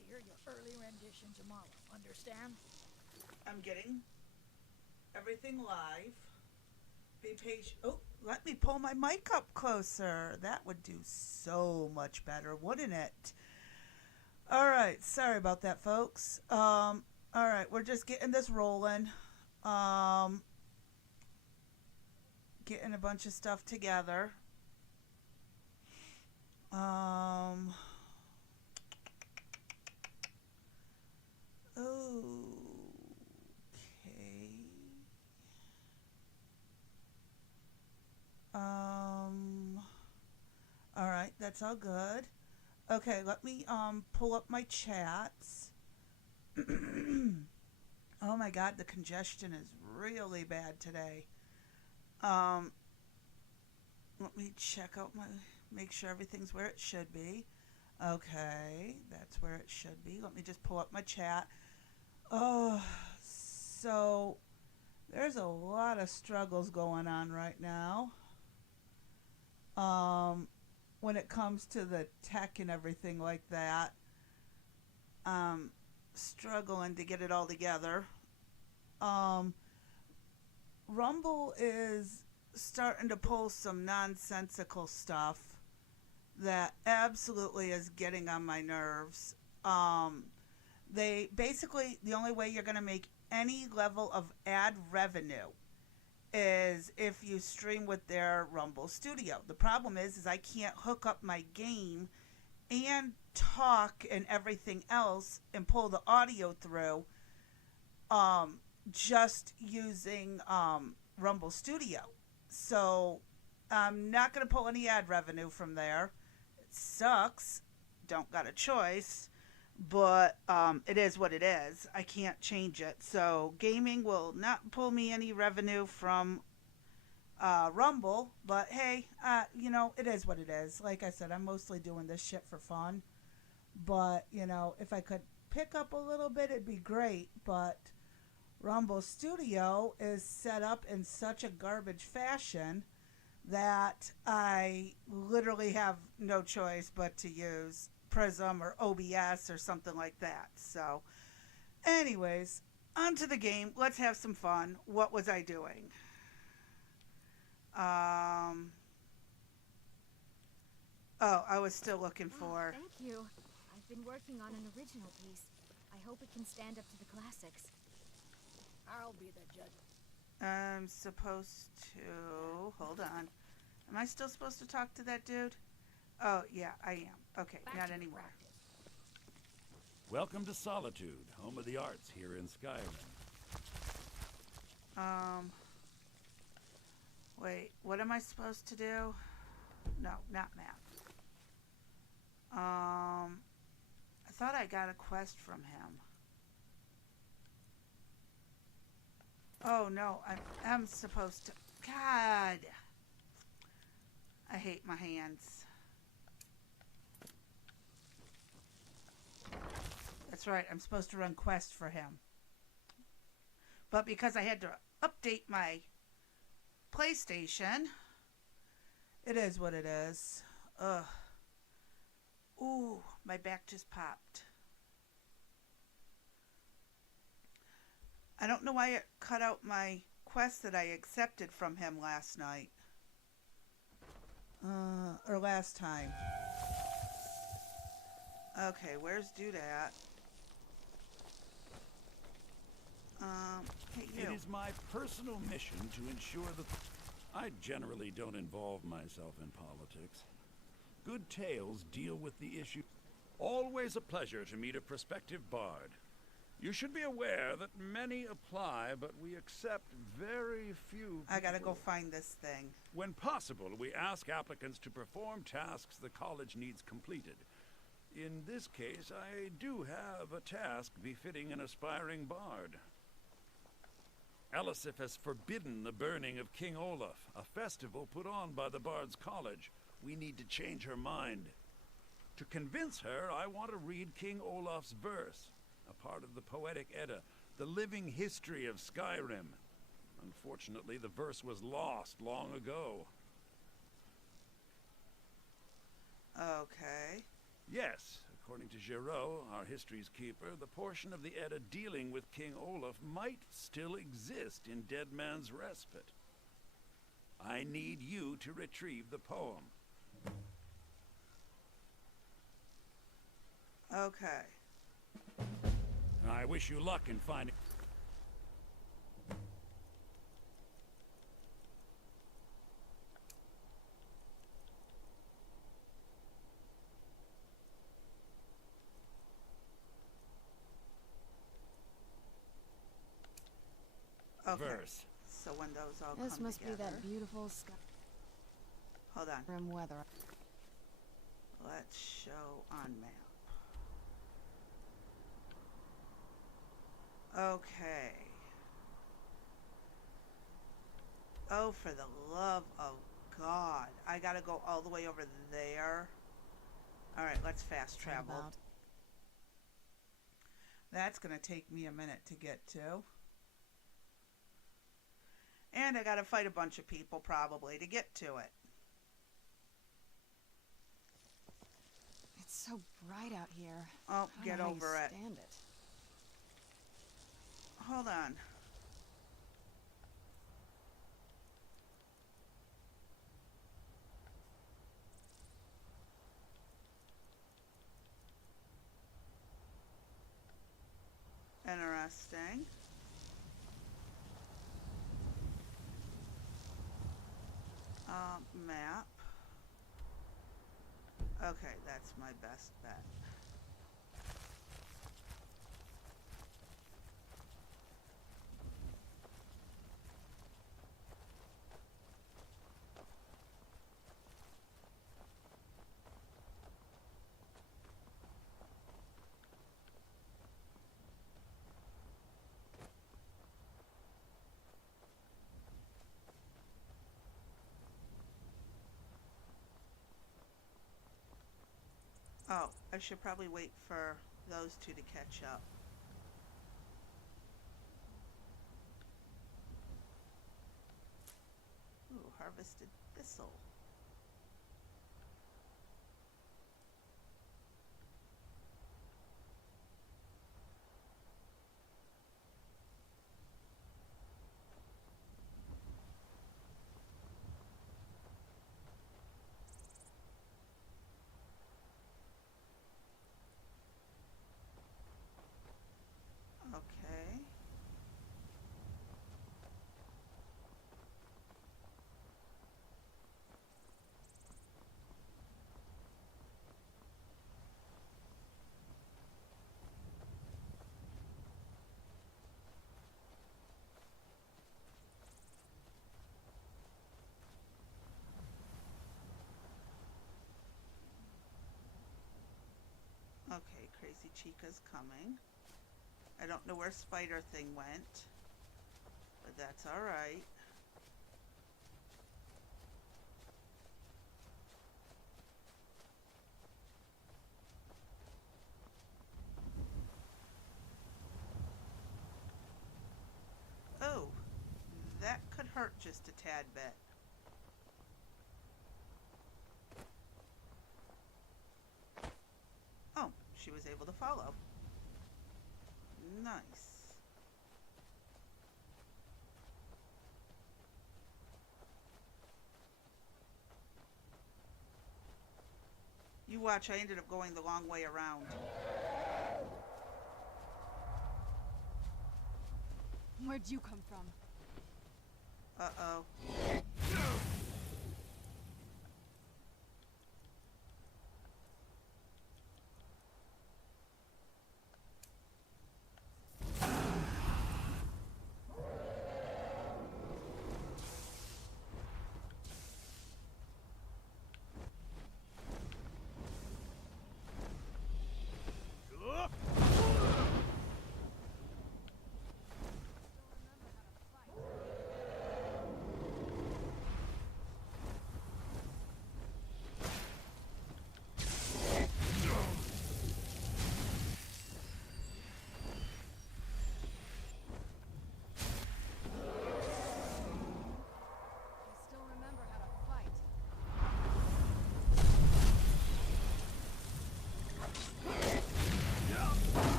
to hear your early rendition tomorrow. Understand? I'm getting everything live. Be patient. Oh, let me pull my mic up closer. That would do so much better, wouldn't it? All right. Sorry about that, folks. All right. We're just getting this rolling. Um, Getting a bunch of stuff together. Um, okay. All right, that's all good. Okay, let me pull up my chats. Oh my god, the congestion is really bad today. Um, Let me check out my make sure everything's where it should be. Okay, that's where it should be. Let me just pull up my chat. Oh, so there's a lot of struggles going on right now. Um, when it comes to the tech and everything like that, um, struggling to get it all together. Um, Rumble is starting to pull some nonsensical stuff that absolutely is getting on my nerves. Um, they basically, the only way you're going to make any level of ad revenue is if you stream with their Rumble Studio. The problem is I can't hook up my game and talk and everything else and pull the audio through um, just using Rumble Studio. So I'm not going to pull any ad revenue from there. It sucks. Don't got a choice. But it is what it is. I can't change it. So gaming will not pull me any revenue from Rumble. But hey, it is what it is. Like I said, I'm mostly doing this shit for fun. But, if I could pick up a little bit, it'd be great. But Rumble Studio is set up in such a garbage fashion that I literally have no choice but to use Prism or OBS or something like that. So, anyways, on to the game. Let's have some fun. What was I doing? Oh, I was still looking for. Thank you. I've been working on an original piece. I hope it can stand up to the classics. I'll be the judge. I'm supposed to. Hold on. Am I still supposed to talk to that dude? Oh, yeah, I am. Okay, Back not to anymore. practice. Welcome to Solitude, home of the arts here in Skyrim. Wait, what am I supposed to do? No, not math. I thought I got a quest from him. Oh no, I'm supposed to. God, I hate my hands. That's right, I'm supposed to run quests for him. But because I had to update my PlayStation, it is what it is. Ugh. Ooh, my back just popped. I don't know why it cut out my quest that I accepted from him last night. Or last time. Okay, where's Dude at? Hey, you. It is my personal mission to ensure that I generally don't involve myself in politics. Good tales deal with the issue. Always a pleasure to meet a prospective bard. You should be aware that many apply, but we accept very few people. I gotta go find this thing. When possible, we ask applicants to perform tasks the college needs completed. In this case, I do have a task befitting an aspiring bard. Elisif has forbidden the burning of King Olaf, a festival put on by the Bard's College. We need to change her mind. To convince her, I want to read King Olaf's verse, a part of the Poetic Edda, the living history of Skyrim. Unfortunately, the verse was lost long ago. Okay. Yes, According to Giraud, our history's keeper, the portion of the Edda dealing with King Olaf might still exist in Dead Man's Respite. I need you to retrieve the poem. Okay. I wish you luck in finding... Okay. verse. So when those all This come must together. be that beautiful Hold on. Skyrim weather. Let's show on map. Okay. Oh, for the love of God. I gotta go all the way over there. Alright, let's fast travel. About. That's gonna take me a minute to get to. And I gotta fight a bunch of people probably to get to it. It's so bright out here. Oh, I don't get know how you over it. stand it. Hold on. Interesting. Map. Okay, that's my best bet. Oh, I should probably wait for those two to catch up. Ooh, harvested thistle. Okay. Okay, Crazy Chica's coming. I don't know where Spider Thing went, but that's alright. Oh, that could hurt just a tad bit. Oh, she was able to follow. Nice. You watch, I ended up going the long way around. Where'd you come from? Uh-oh.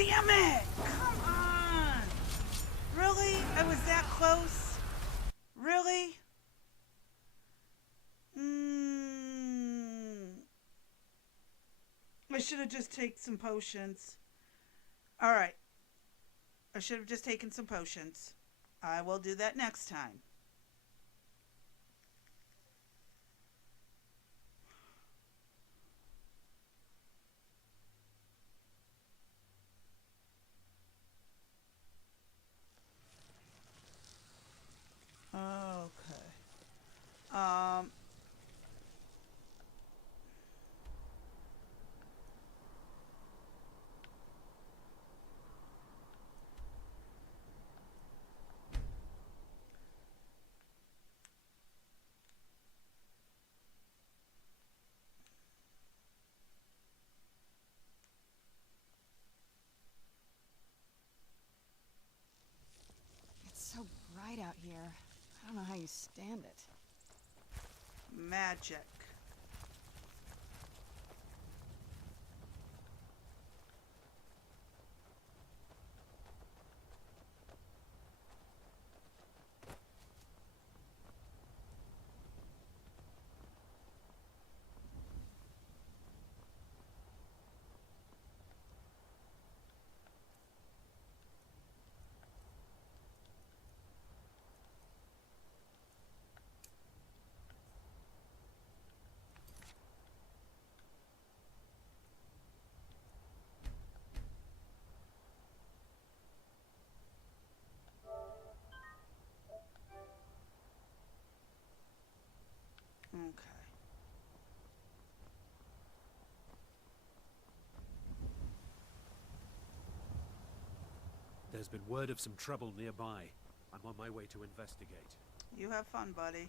Damn it! Come on! Really? I was that close? Really? I should have just taken some potions. Alright. I should have just taken some potions. I will do that next time. Okay. It's so bright out here. I don't know how you stand it. Magic. Okay. There's been word of some trouble nearby. I'm on my way to investigate. You have fun, buddy.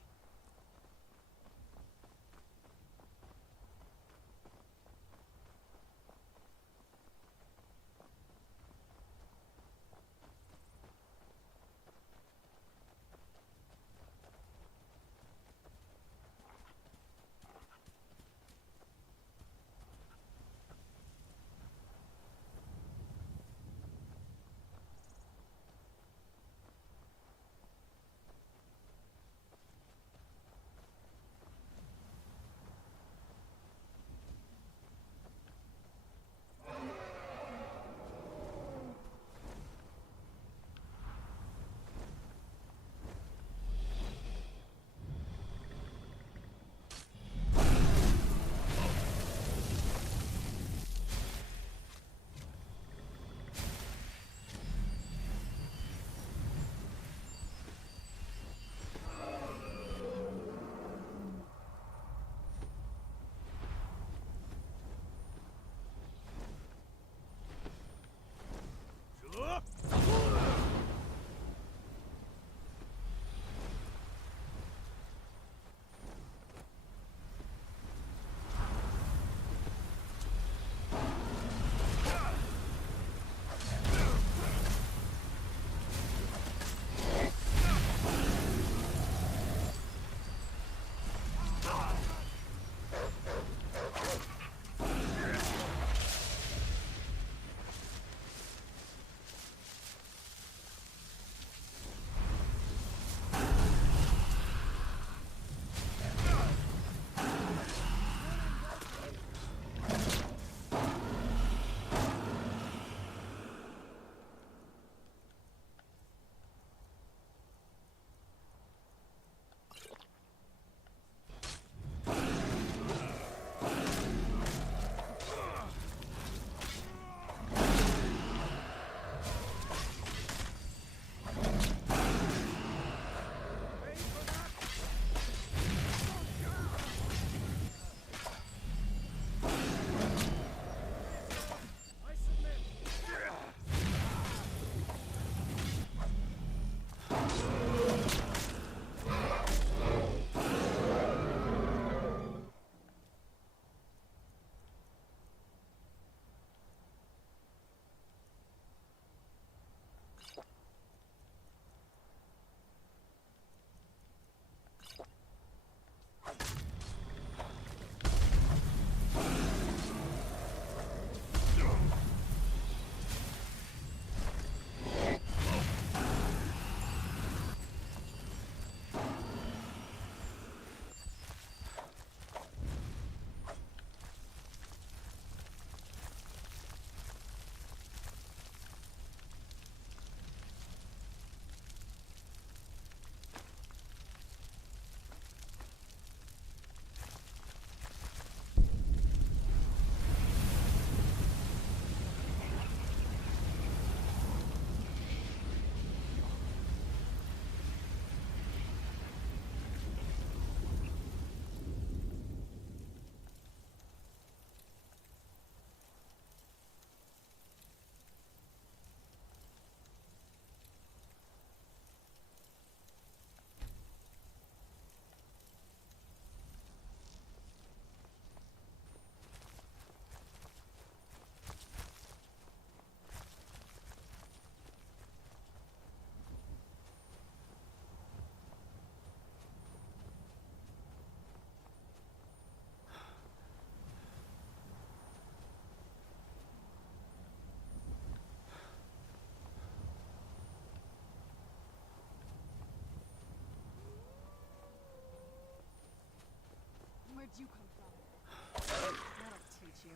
did you come from? That'll teach you.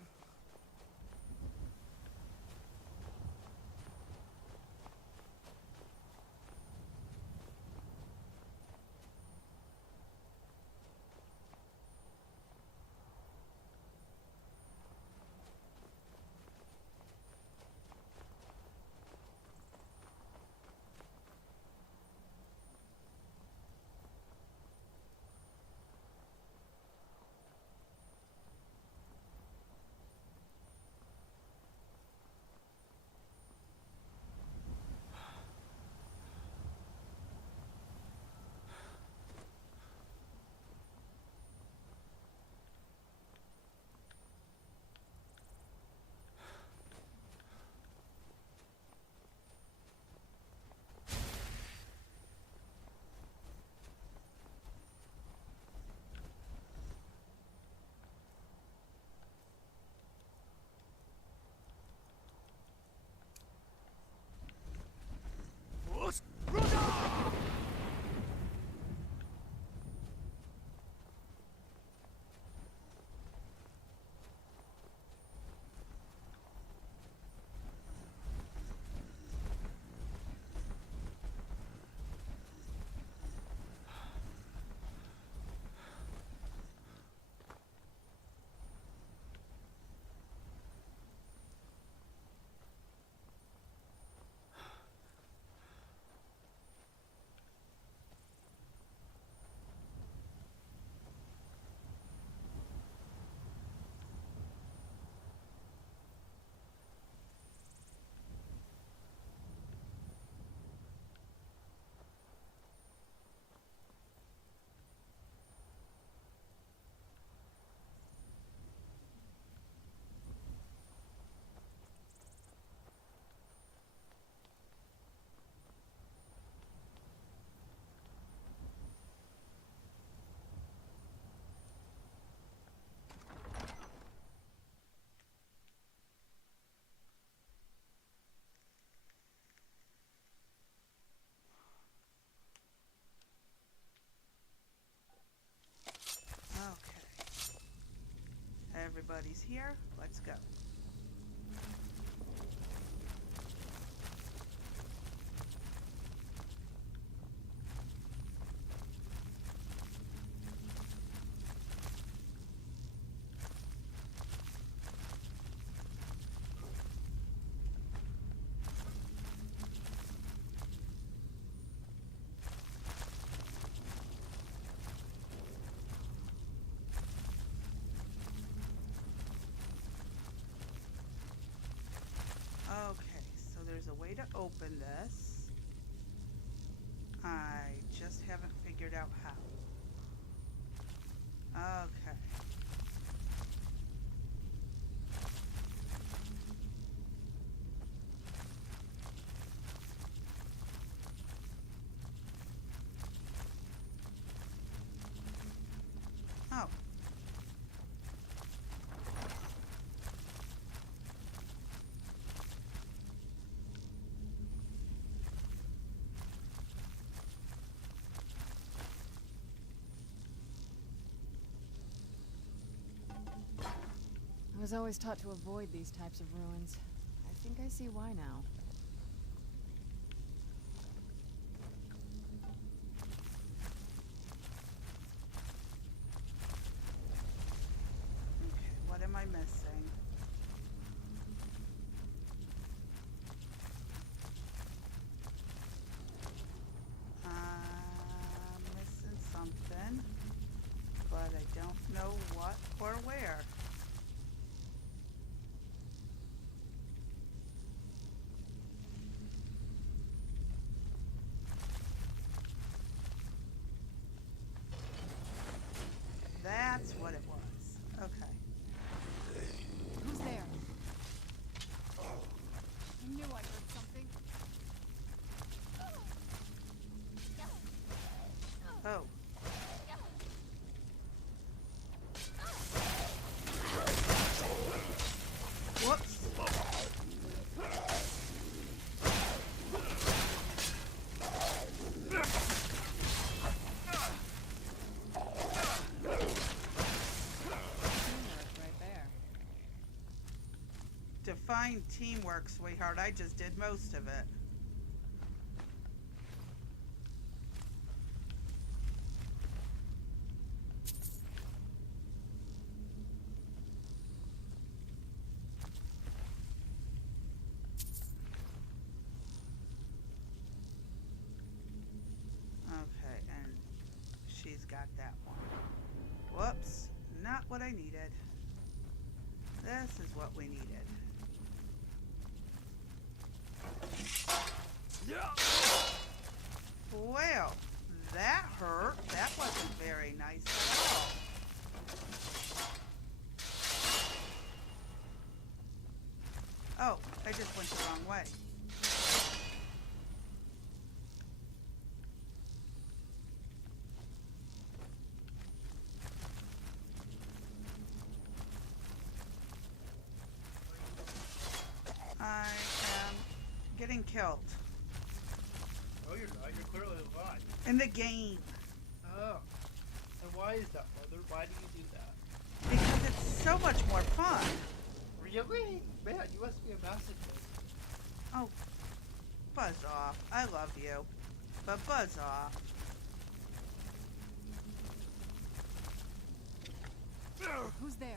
Okay. Everybody's here. Let's go. Okay, so there's a way to open this. I just haven't figured out how. Okay. Oh. I was always taught to avoid these types of ruins. I think I see why now. Okay, what am I missing? I'm missing something, but I don't know what or where. That's what it was. Okay. Who's there? I knew I heard something. Oh. fine teamwork, sweetheart. I just did most of it. Okay, and she's got that one. Whoops, not what I needed. This is what we needed. Well, that hurt. That wasn't very nice at all. Oh, I just went the wrong way. I am getting killed No, you're not. You're clearly alive. in the game Oh. And why is that, Mother? Why do you do that? because it's so much more fun. Really? Man, you must be a masochist. Oh, buzz off. I love you, but buzz off. Who's there?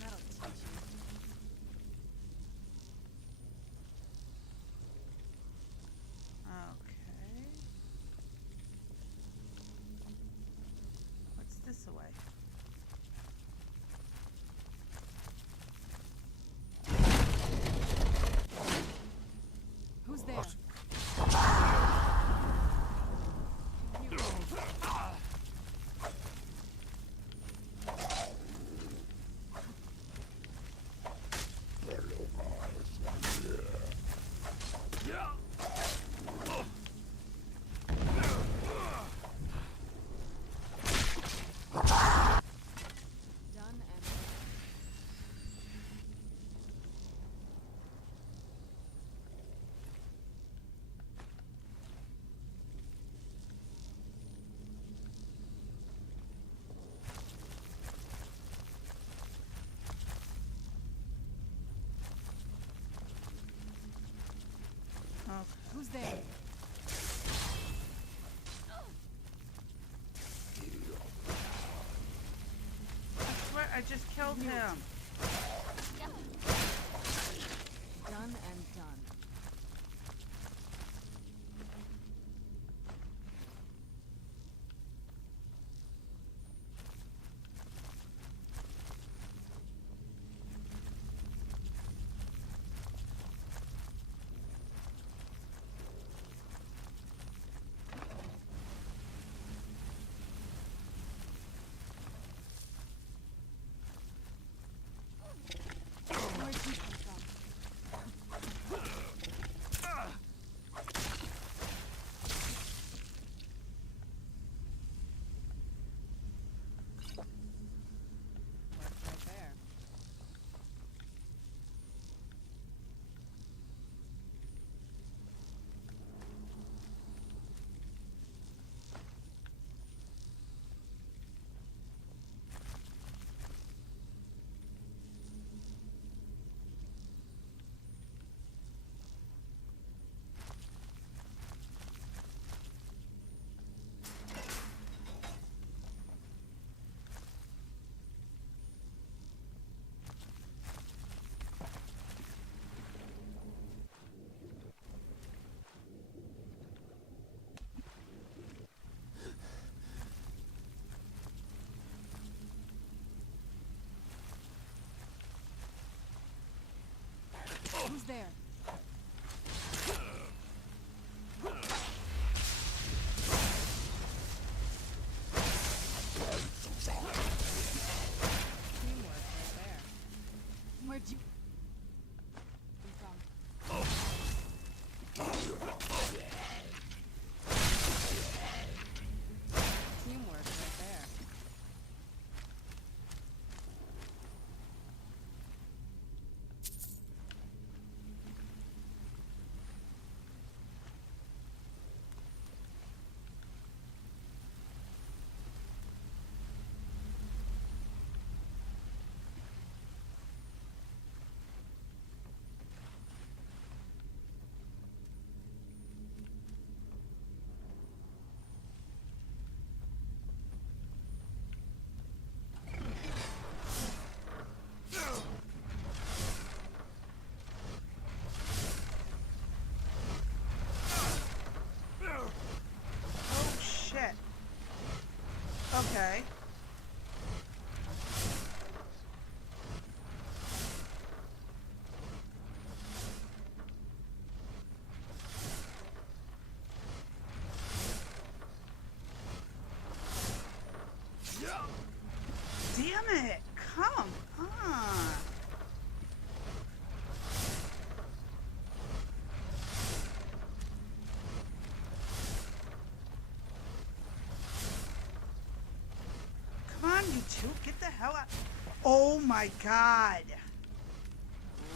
That'll teach you. Okay. What's this away? Who's there? Done and Okay. who's there? I swear I just killed him. Done and done. Where'd Okay. Damn it! Come on! Come on, you two, get the hell out! Oh my god!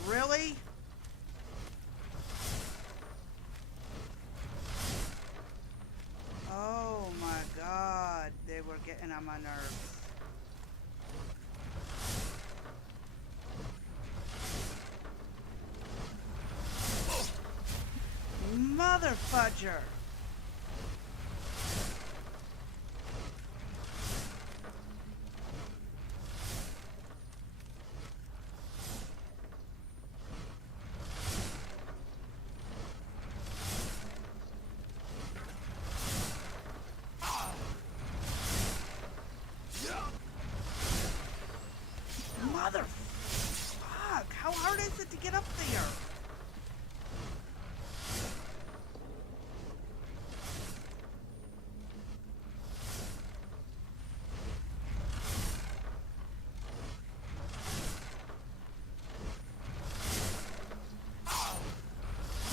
Really? Oh my god, they were getting on my nerves. Mother fudger! Mother fuck! How hard is it to get up there?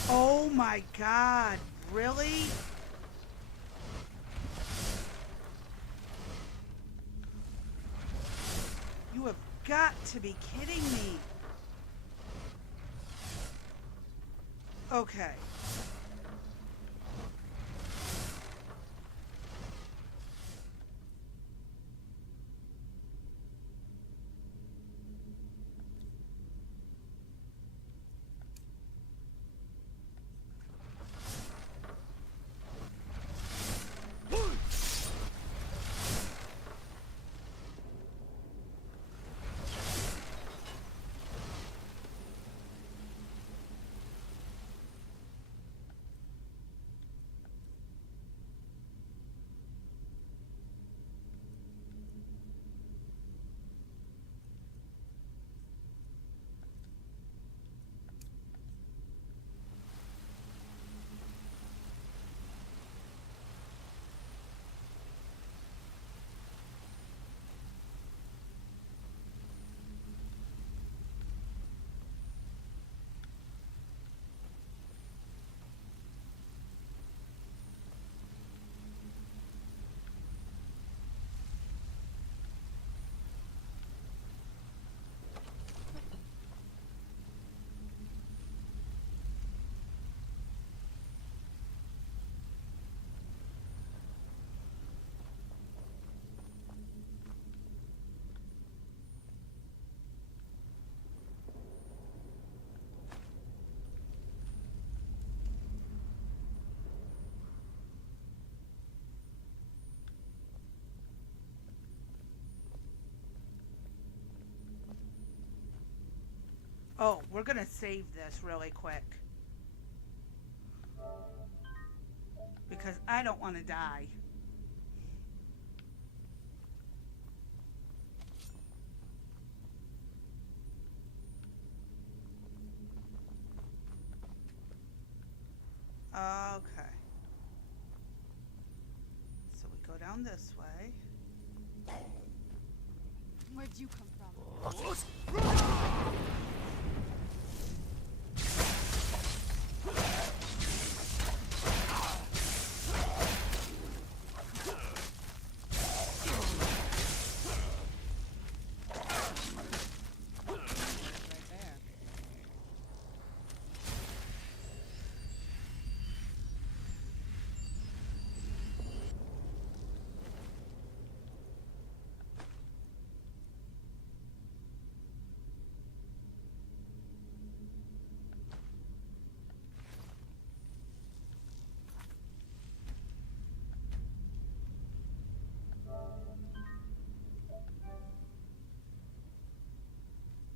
Oh my god, really? You have got to be kidding me. Okay. Oh, we're gonna save this really quick. Because I don't want to die. Okay. So we go down this way. Where'd you come from? Right there.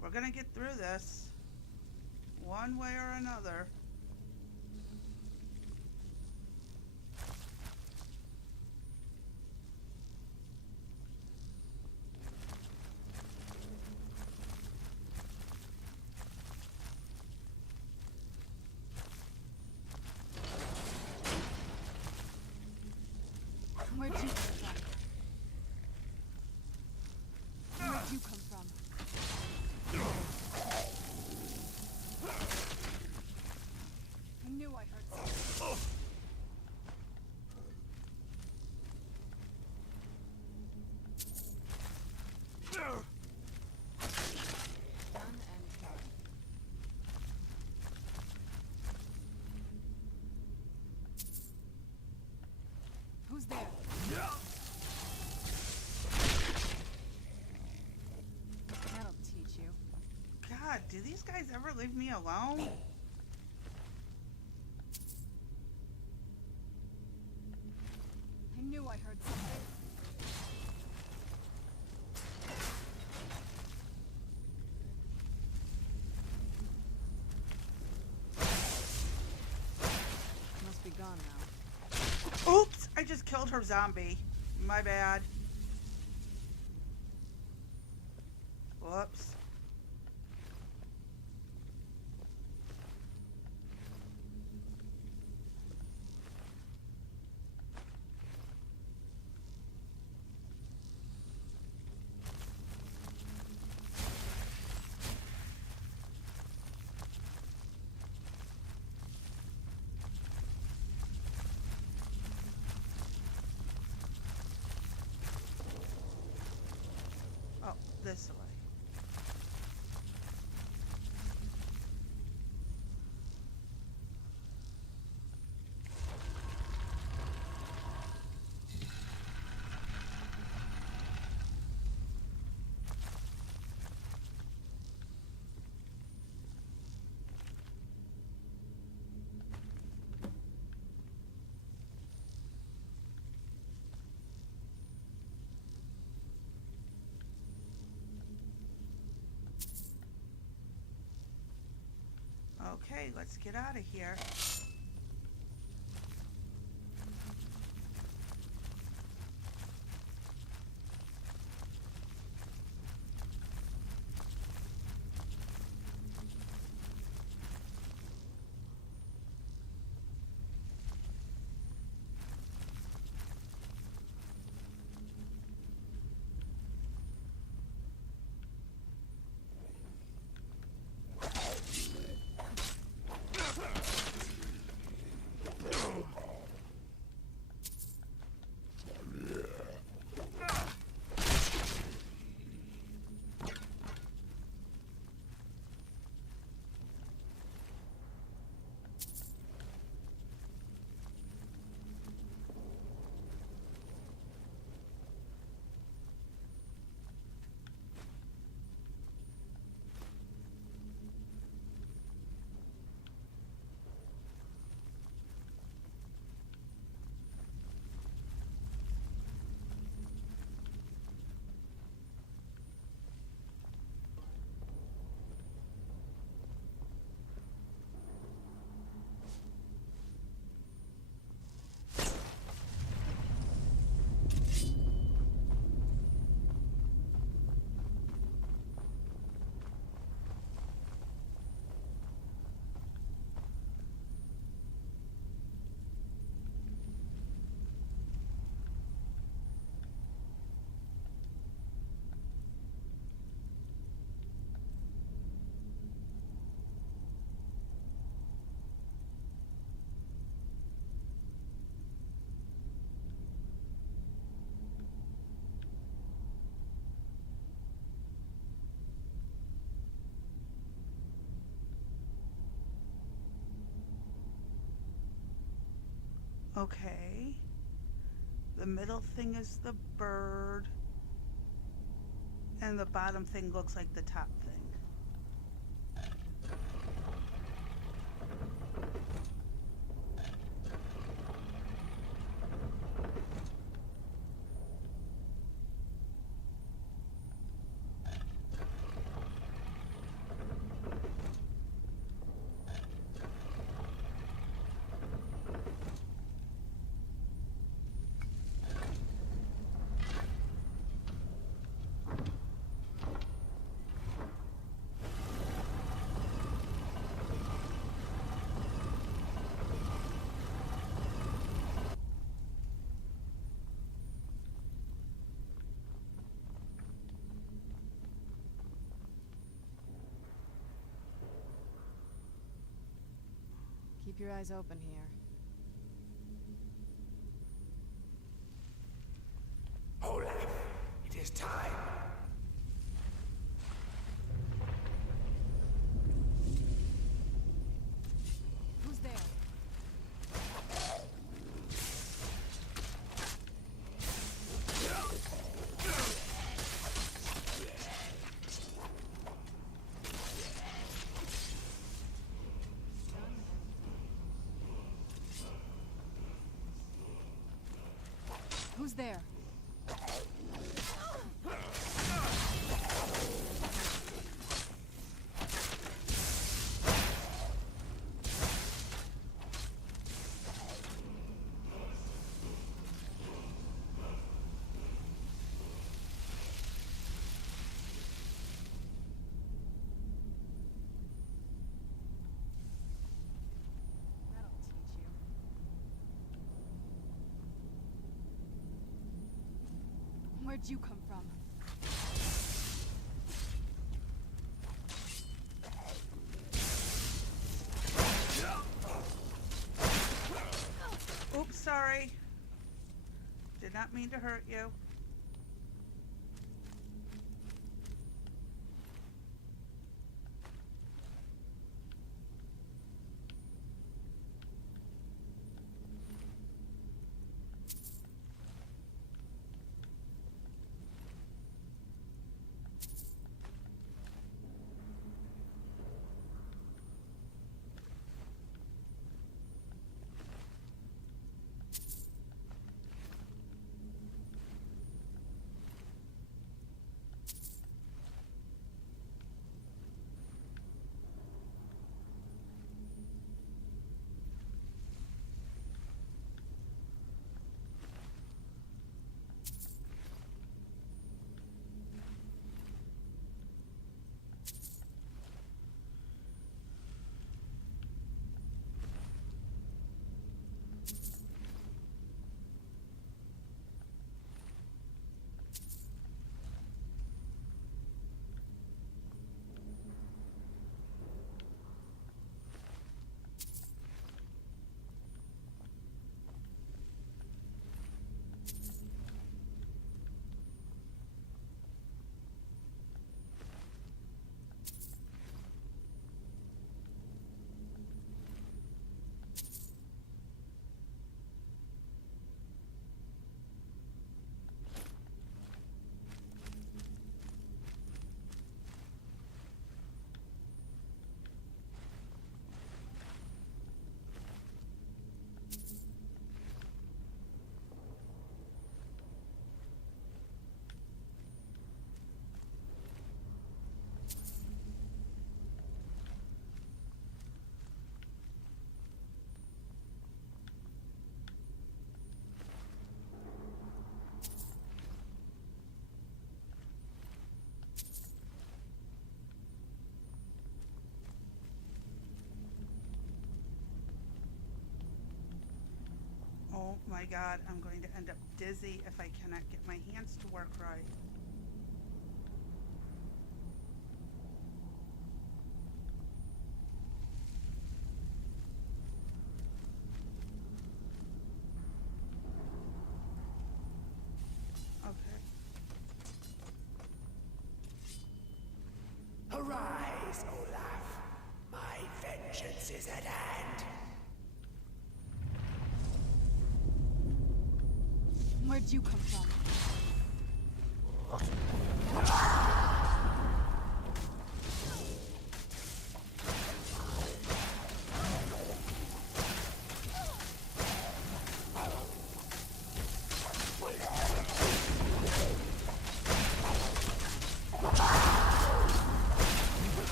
We're gonna get through this. One way or another. That'll teach you. God, do these guys ever leave me alone? I knew I heard something. Must be gone now. Oops, I just killed her zombie. My bad. Whoops. Oh, this way. Okay, let's get out of here. Okay. The middle thing is the bird. And the bottom thing looks like the top thing. Keep your eyes open here. Olaf, it is time. Who's there? Who's there? That'll teach you. Where'd you come from? Oops, sorry. Did not mean to hurt you. Oh my god, I'm going to end up dizzy if I cannot get my hands to work right. Okay. Arise, Olaf. My vengeance is at hand. Where'd you come from?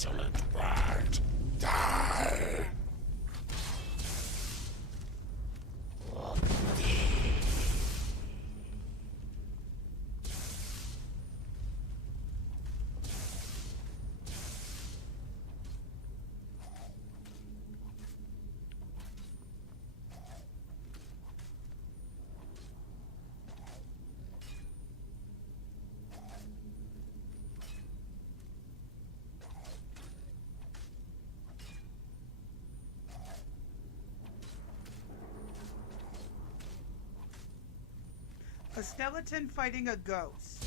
insolent bird. Die! A skeleton fighting a ghost.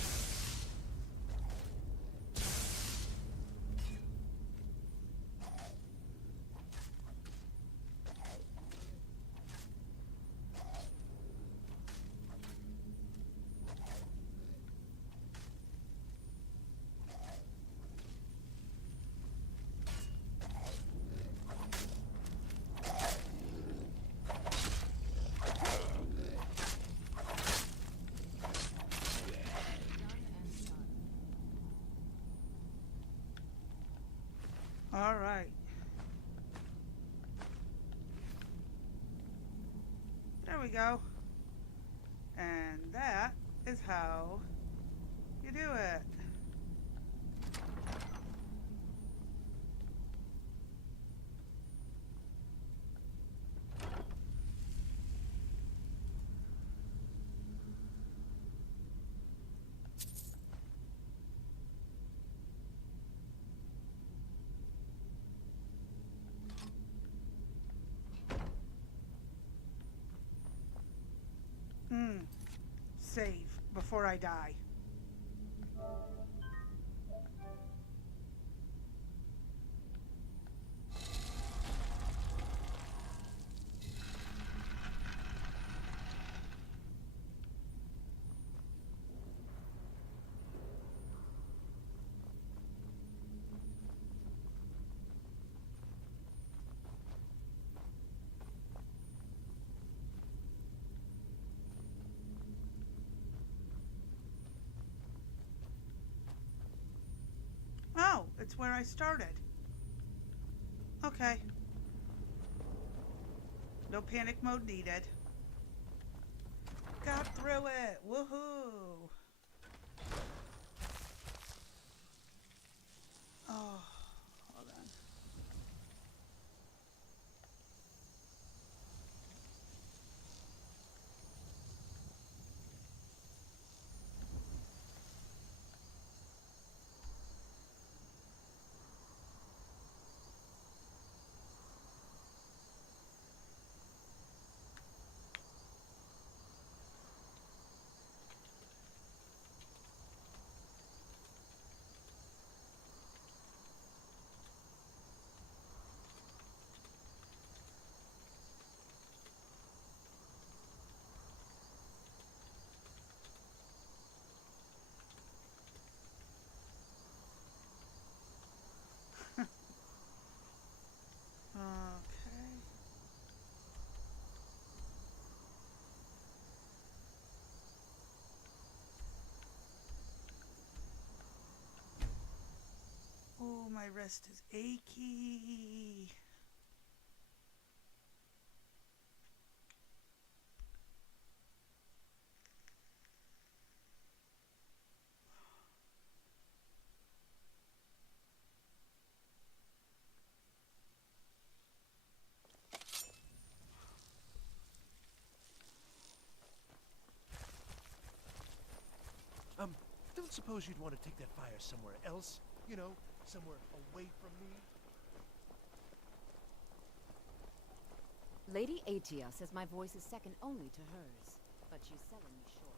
All right. There we go. And that is how you do it. Save before I die. Oh, it's where I started. Okay. No panic mode needed. Got through it. Woohoo. Oh, hold on. Okay. Oh, my wrist is achy. Don't suppose you'd want to take that fire somewhere else? You know, somewhere away from me? Lady Atia says my voice is second only to hers, but she's selling me short.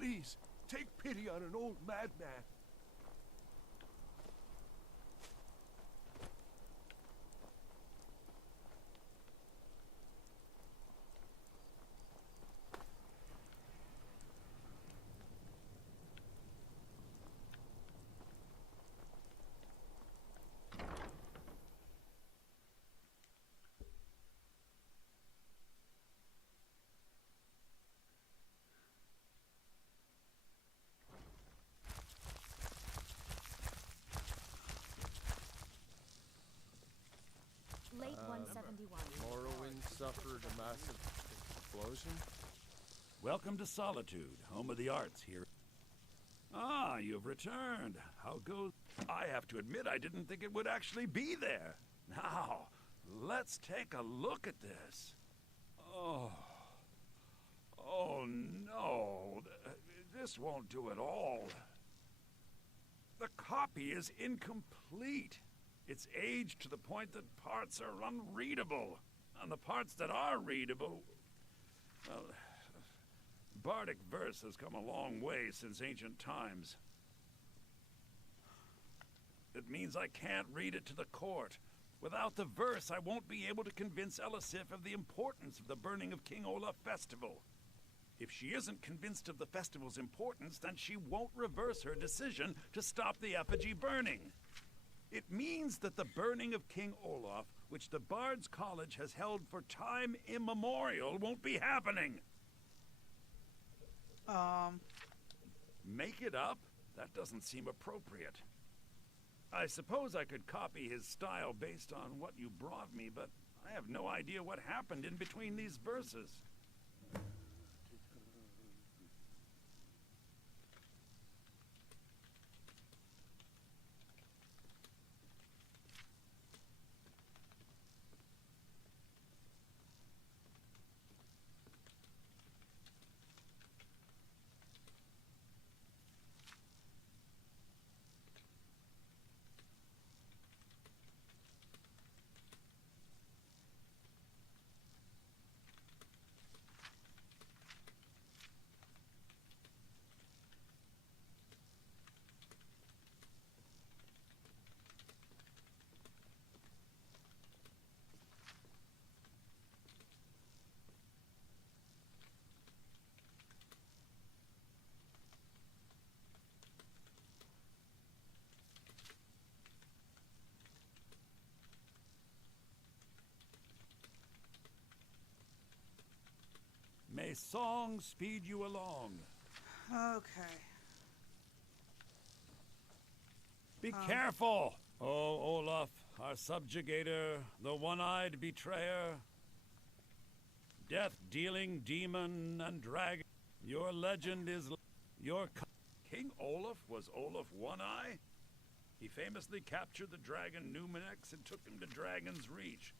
Please, take pity on an old madman. 171. Morrowind suffered a massive explosion? Welcome to Solitude, home of the arts here. Ah, you've returned. How goes... I have to admit, I didn't think it would actually be there. Now, let's take a look at this. Oh... Oh, no. This won't do at all. The copy is incomplete. It's aged to the point that parts are unreadable. And the parts that are readable... Well, Bardic verse has come a long way since ancient times. It means I can't read it to the court. Without the verse, I won't be able to convince Elisif of the importance of the burning of King Olaf festival. If she isn't convinced of the festival's importance, then she won't reverse her decision to stop the effigy burning. It means that the burning of King Olaf, which the Bard's College has held for time immemorial, won't be happening. Make it up? That doesn't seem appropriate. I suppose I could copy his style based on what you brought me, but I have no idea what happened in between these verses. May song speed you along. Okay. Be careful! Oh, Olaf, our subjugator, the one-eyed betrayer, death-dealing demon and dragon. Your legend is... King Olaf was Olaf One-Eye? He famously captured the dragon Numenex and took him to Dragon's Reach.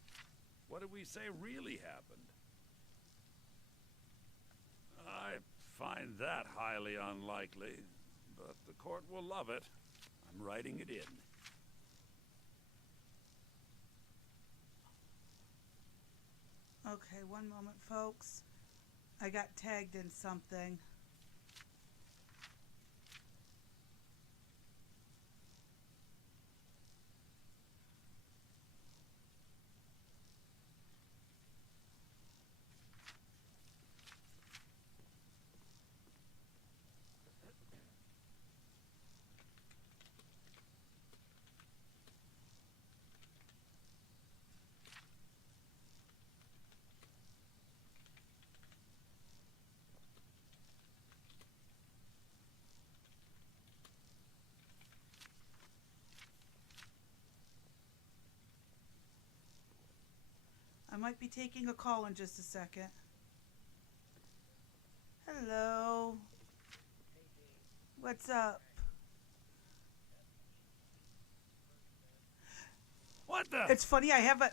What do we say really happened? I find that highly unlikely, but the court will love it. I'm writing it in. Okay, one moment, folks. I got tagged in something. I might be taking a call in just a second. Hello. What's up? What the? It's funny, I have a...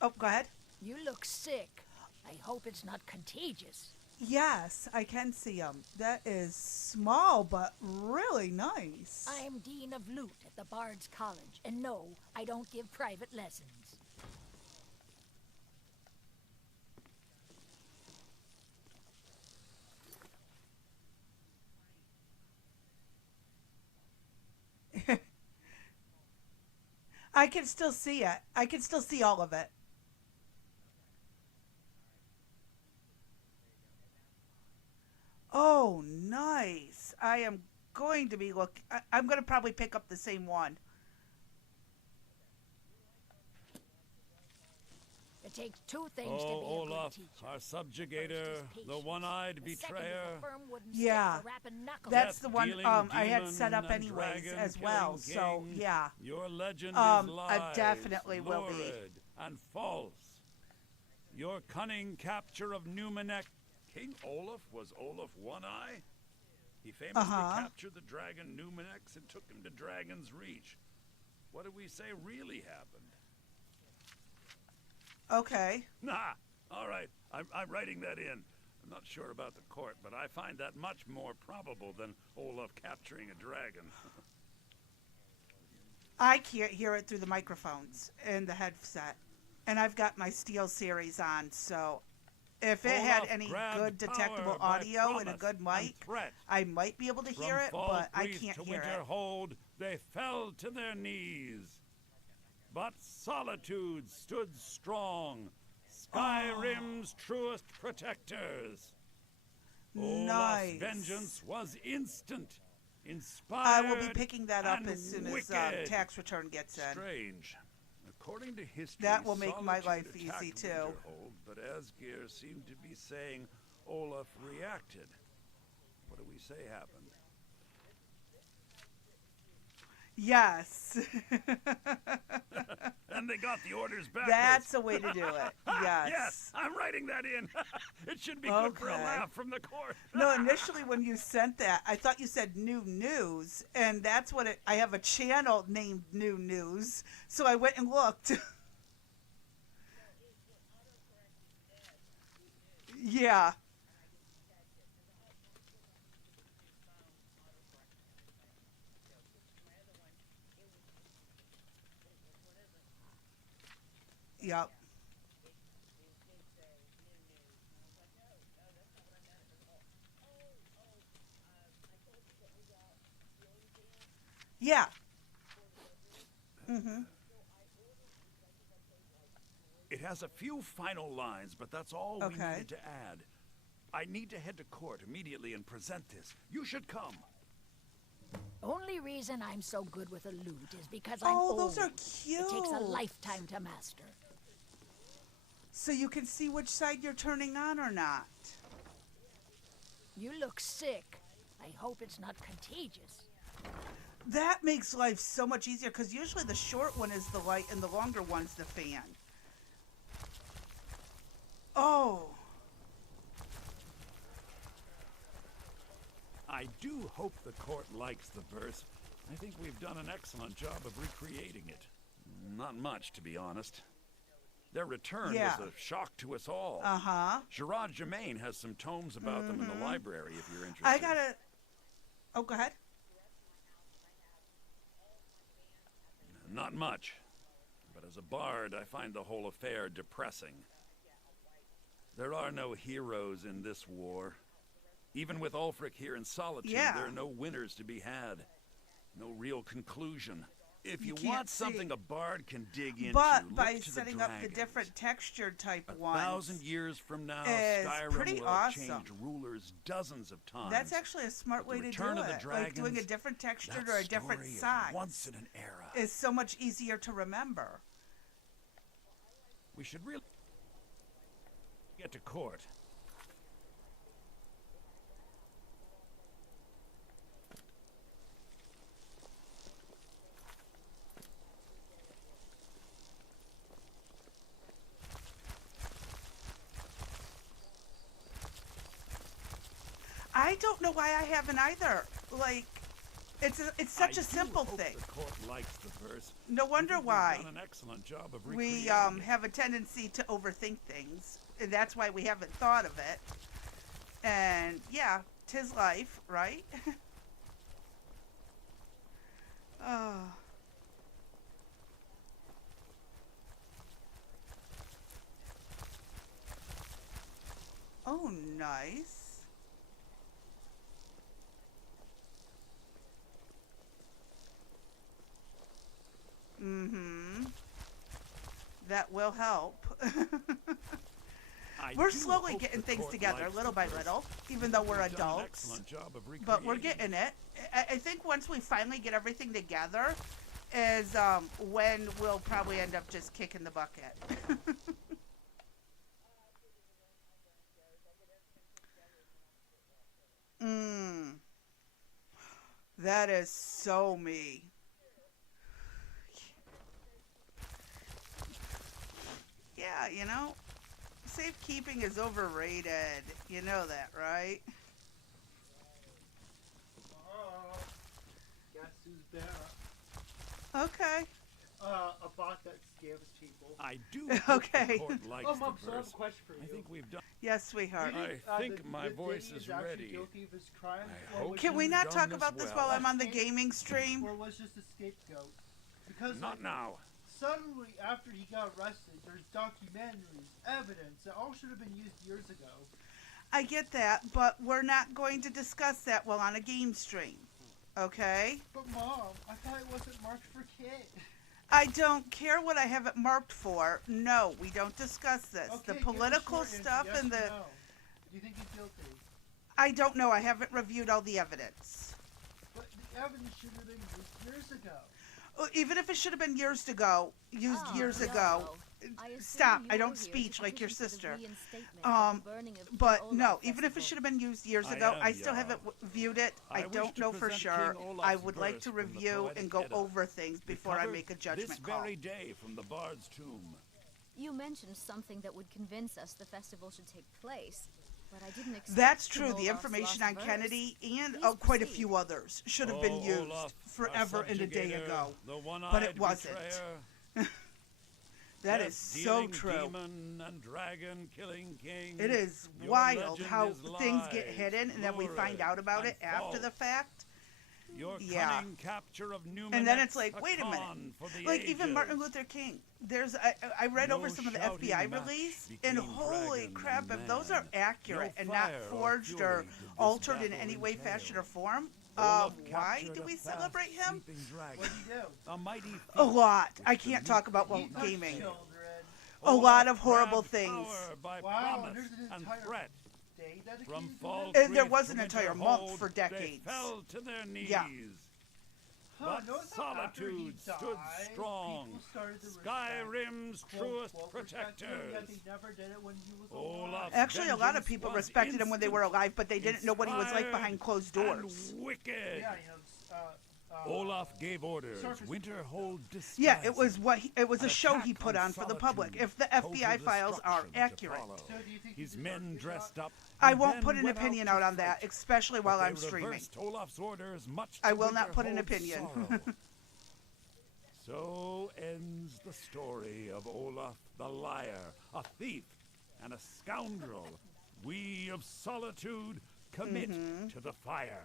Oh, go ahead. You look sick. I hope it's not contagious. Yes, I can see him. That is small, but really nice. I'm Dean of Lute at the Bard's College, and no, I don't give private lessons. I can still see it. I can still see all of it. Oh, nice. I am going to be I'm going to probably pick up the same one. It takes two things to be a Olaf, good teacher. our subjugator, the one-eyed betrayer. Yeah, that's the one I had set up anyways as well. So yeah, Your legend is I live. definitely will be. and false. Your cunning capture of Numenec. King Olaf was Olaf One-Eye? He famously captured the dragon Numenex and took him to Dragon's Reach. What do we say really happened? Okay. Nah, all right. I'm writing that in. I'm not sure about the court, but I find that much more probable than Olaf capturing a dragon. I can't hear it through the microphones in the headset. And I've got my Steel series on, so if it had any good detectable audio and a good mic, I might be able to hear it, but I can't hear it. Hold, they fell to their knees. But Solitude stood strong, Skyrim's truest protectors. Olaf's vengeance was instant, inspired, I will be picking that up as soon as wicked. tax return gets in. Strange. According to history, that will make my life Solitude easy too. Winterhold, but Asgeir seemed to be saying Olaf reacted. What do we say happened? Yes. And they got the orders backwards. That's a way to do it. Yes. Yes, I'm writing that in. It should be good for a laugh from the court. No, initially when you sent that, I thought you said New News, and that's what I have a channel named New News, so I went and looked. Yeah. Yep. Yeah. Mm-hmm. It has a few final lines, but that's all we needed to add. I need to head to court immediately and present this. You should come. Only reason I'm so good with a lute is because I'm Oh, old. those are cute. It takes a lifetime to master. So you can see which side you're turning on or not. You look sick. I hope it's not contagious. That makes life so much easier, because usually the short one is the light and the longer one's the fan. Oh. I do hope the court likes the verse. I think we've done an excellent job of recreating it. Not much, to be honest. Their return was a shock to us all. Gerard Germain has some tomes about them in the library, if you're interested. I gotta... Oh, go ahead. Not much. But as a bard, I find the whole affair depressing. There are no heroes in this war. Even with Ulfric here in Solitude, there are no winners to be had. No real conclusion. If you want something a bard can dig into, but by look to setting the up the different texture type ones, 1,000 years from now, is Skyrim pretty will have changed rulers dozens of times. That's actually a smart way to do it. Like doing a different texture or a different size. Once in an era. Is so much easier to remember. We should really get to court. I don't know why I haven't either. Like, it's such a simple thing. The court likes the verse. No wonder why. We've done an excellent job of we have a tendency to overthink things, and that's why we haven't thought of it. And yeah, 'tis life, right? Oh. Oh, nice. Mm-hmm. That will help. We're slowly getting things together, little by little, even though we're adults. But we're getting it. I think once we finally get everything together is when we'll probably end up just kicking the bucket. That is so me. you know, safekeeping is overrated. You know that, right? Oh, guess who's there? Okay. A bot that scams people. I do Okay. hope the court likes Oh, Mom, the so I have verse. a question for you. I think we've done. Yes, sweetheart. I think my voice Danny is actually ready. guilty of his crime, I or hope was Can we just- not done talk this about this well. while I'm on the gaming stream? Or was just a scapegoat? Because Not now. suddenly, after he got arrested, there's documentaries, evidence that all should have been used years ago. I get that, but we're not going to discuss that while on a game stream. Okay? But Mom, I thought it wasn't marked for kids. I don't care what I have it marked for. No, we don't discuss this. Okay, The give a political short answer, stuff yes and or the... no. Do you think he's guilty? I don't know. I haven't reviewed all the evidence. But the evidence should have been used years ago. Even if it should have been years ago, used Ah, years Yarrow. ago. I assume Stop. you I were don't here to speech like your petition for the sister. reinstatement of the burning of King But Olaf no, even if it Festival. should have been used years I ago, am I still Yarrow. haven't viewed it. I I wish don't to know for present sure. King I Olaf's would like verse to from the review poetic and go Edda, over things before I recovered make a judgment this call. very day from the Bard's tomb. You mentioned something that would convince us the festival should take place, but I didn't expect That's King true. The Olaf's information lost on verse. Kennedy and Please quite a proceed. few others should have been used Olaf, forever our and a day subjugator, ago. the one-eyed but it wasn't. betrayer, That is so death-dealing true. Demon and dragon-killing king. It is Your wild legend how is things get lies, hidden and then we find lurid, out about and it after the false. fact. Your Yeah. cunning capture of Numenet's And then it's like, a wait a minute. con for the Like even Martin ages. Luther King. I read No over some of the shouting FBI match release, and between holy dragon crap, and if those are man. accurate No and not fire or forged fury or did this altered in battle any way, entail. fashion, or form, Olaf why captured do a we fast, celebrate him? sweeping dragon, What do you do? a mighty A feat lot. I which can't the talk about youth well, Touch gaming. children. A lot of Olaf horrible grabbed things. power by Wow, and promise there's an and entire threat. Day dedicated From to fall this? There creep was to an entire winter month hold, for they decades. fell to their knees. Yeah. Huh, But no, it's not after he solitude stood died, strong. people started to respect, Skyrim's quote, truest quote, respect him, yet protectors. they never did it when he was Olaf's alive. Actually, a lot of vengeance people was respected him when they were instant, alive, but they didn't know what he was like inspired, behind closed doors. and wicked. Yeah, you know, Olaf gave orders. Surface- Winterhold disguised. Yeah, it was it was a An show he attack put on for the public. Solitude, If the total FBI files are destruction to accurate. follow. So do you think His he men deserved the dressed shot? up. I and won't then put an went opinion to out on that, fight. especially while But I'm they streaming. reversed Olaf's orders, much I to will not put an Winterhold's opinion. sorrow. So ends the story of Olaf the liar, a thief, and a scoundrel. We of Solitude commit to the fire.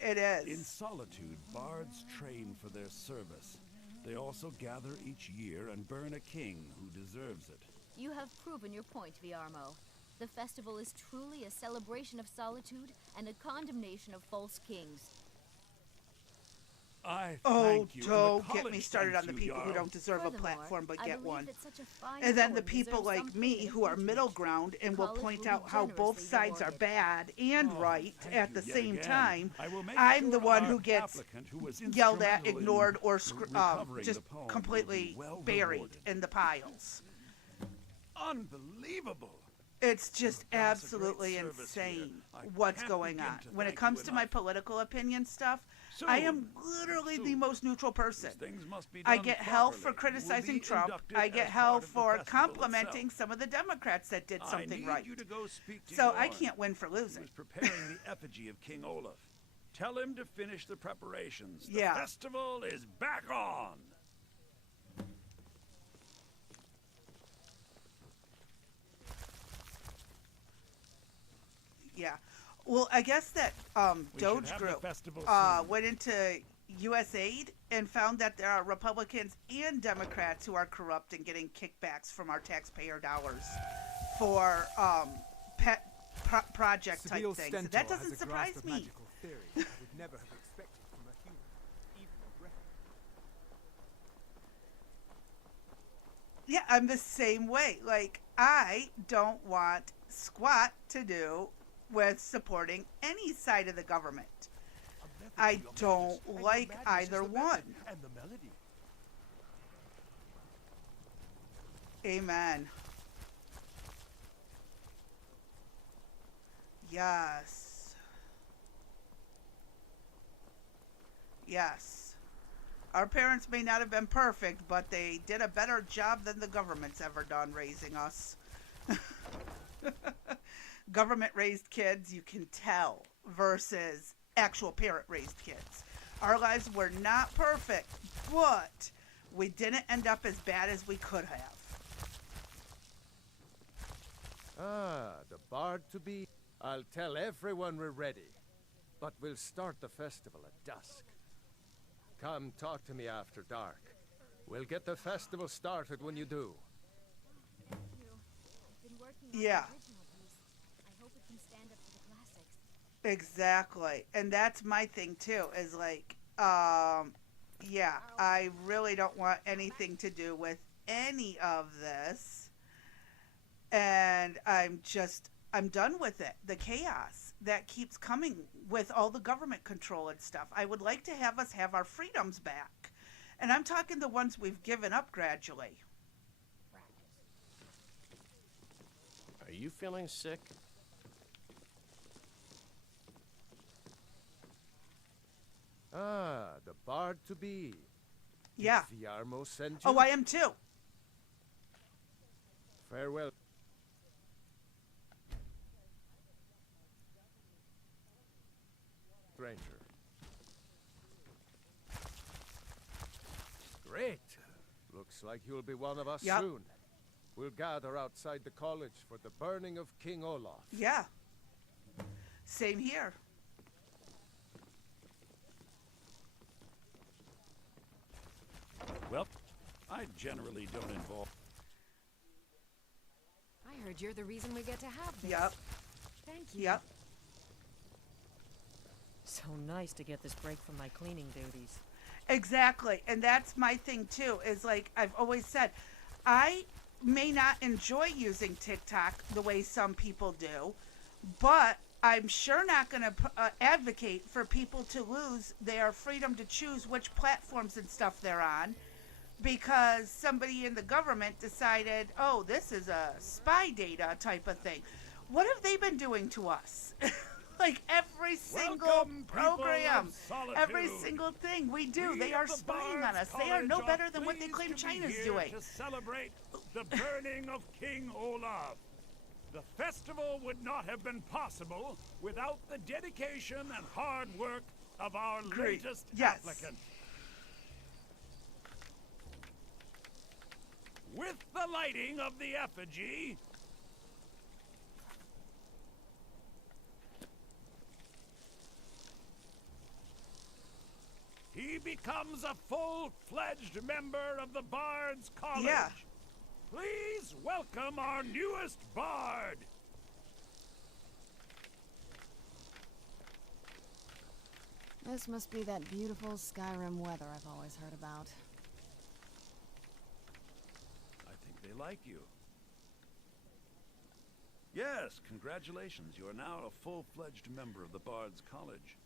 It is. In Solitude, bards train for their service. They also gather each year and burn a king who deserves it. You have proven your point, Viarmo. The festival is truly a celebration of solitude and a condemnation of false kings. I Oh, thank you. and the don't get me college started thanks on the you, people who Jarl. don't deserve a Furthermore, platform but I get believe one. that such a fine And then the poem people deserves like some me praise who are and middle patronage. ground and The will college point will be out how both generously sides are rewarded. bad and Oh, right thank at you the yet same again. time. I will make I'm sure the one our who gets applicant who was yelled at, instrumental in ignored, or recovering just the poem will be completely well buried rewarded. in the piles. Unbelievable. It's just You've done us a great absolutely service here. insane I what's can't going begin on. to When it thank comes you to my enough. political opinion stuff, I am literally the Soon. most neutral person. These things must be I done get hell for properly. You will criticizing be Trump. inducted I get as hell part of the for festival complimenting itself. some of the Democrats that did I something need right. you to go speak to So I Yorn. can't win for He losing. was preparing the effigy of King Olaf. Tell him to finish the preparations. The Yeah. festival is back on. Yeah. Well, I guess that We should Doge have the Group festival soon. went into USAID and found that there are Republicans and Democrats who are corrupt and getting kickbacks from our taxpayer dollars for pet project type Seville things. Stentor That has doesn't a surprise grasp of me. magical theory I would never have expected from a human, even a rat. Yeah, I'm the same way. Like, I don't want squat to do with supporting any side of the government. I don't like either one. And the melody. Amen. Yes. Yes. Our parents may not have been perfect, but they did a better job than the government's ever done raising us. Government raised kids, you can tell, versus actual parent raised kids. Our lives were not perfect, but we didn't end up as bad as we could have. Ah, the bard to be. I'll tell everyone we're ready, but we'll start the festival at dusk. Come talk to me after dark. We'll get the festival started when you do. Thank you. I've been working on Yeah. the original piece. I hope it can stand up to the classics. Exactly. And that's my thing too, is like, yeah, I really don't want anything to do with any of this. And I'm done with it. The chaos that keeps coming with all the government control and stuff. I would like to have us have our freedoms back. And I'm talking the ones we've given up gradually. Are you feeling sick? Ah, the bard to be. Yeah. Did Viarmo send you? Oh, I am too. Farewell. Stranger. Great. Looks like you'll be one of us Yep. soon. We'll gather outside the college for the burning of King Olaf. Yeah. Same here. Well, I generally don't involve. I heard you're the reason we get to have this. Yep. Thank you. Yep. So nice to get this break from my cleaning duties. Exactly. And that's my thing too, is like I've always said, I may not enjoy using TikTok the way some people do, but I'm sure not going to advocate for people to lose their freedom to choose which platforms and stuff they're on because somebody in the government decided, oh, this is a spy data type of thing. What have they been doing to us? Like every single Welcome, people program, of solitude. every single thing we do, they are spying on us. They are no better than what they claim China's doing. To celebrate the burning of King Olaf. The festival would not have been possible without the dedication and hard work of our Great. latest Yes. applicant. With the lighting of the effigy, he becomes a full-fledged member of the Bard's College. Yeah. Please welcome our newest Bard. This must be that beautiful Skyrim weather I've always heard about. I think they like you. Yes, congratulations. You are now a full-fledged member of the Bard's College.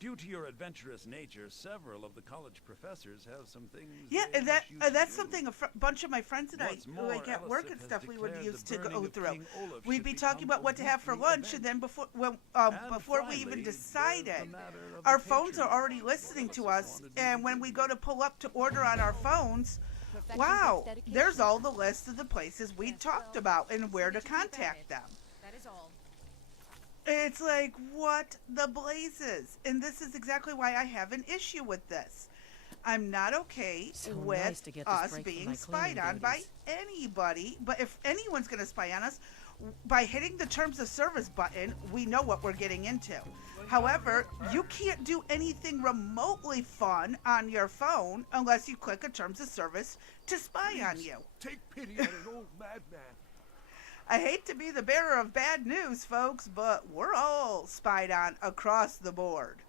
Due to your adventurous nature, several of the college professors have some things. Yeah, they and wish you to that's do. something a bunch of my friends and What's I, more, like at work and Elisabeth stuff, has we would declared use the to burning go of through. King Olaf We'd should be talking become about a what to have for weekly lunch, event. and then before And we even finally, decided, there's the matter of our the phones are patronage. already listening to us, wanted me and to when do we go to pull up to order on our phones, Perfection wow, takes dedication. there's all the list of the places we Yes, talked well, about and where to something to keep contact added. them. That is all. It's like, what the blazes? And this is exactly why I have an issue with this. I'm not okay So with nice to get this us break from being my spied cleaning on by duties. anybody. But if anyone's going to spy on us, by hitting the terms of service button, we know what we're getting into. However, you can't do anything remotely fun on your phone unless you click a terms of service to spy on you. Take pity on an old madman. I hate to be the bearer of bad news, folks, but we're all spied on across the board.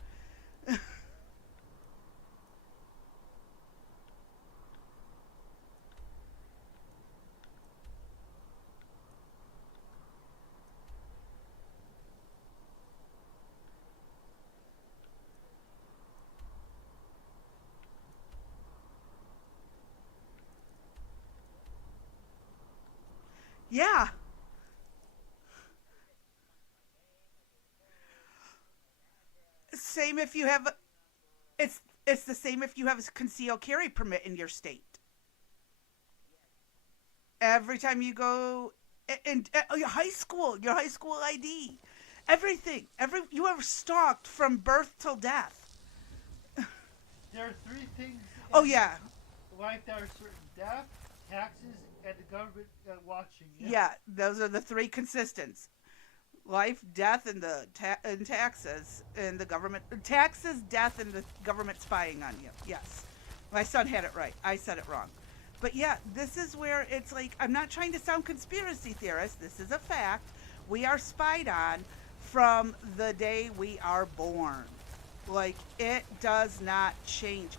Yeah. Same if you have it's It's the same if you have a concealed carry permit in your state. Every time you go in your high school ID, everything, you are stalked from birth till death. There are three things. Oh yeah. Life that are certain: death, taxes, and the government watching. Yeah, those are the three consistents: life, death, and and taxes, and the government. Taxes, death, and the government spying on you. Yes, my son had it right. I said it wrong. But yeah, this is where it's like, I'm not trying to sound conspiracy theorist. This is a fact. We are spied on from the day we are born. Like, it does not change.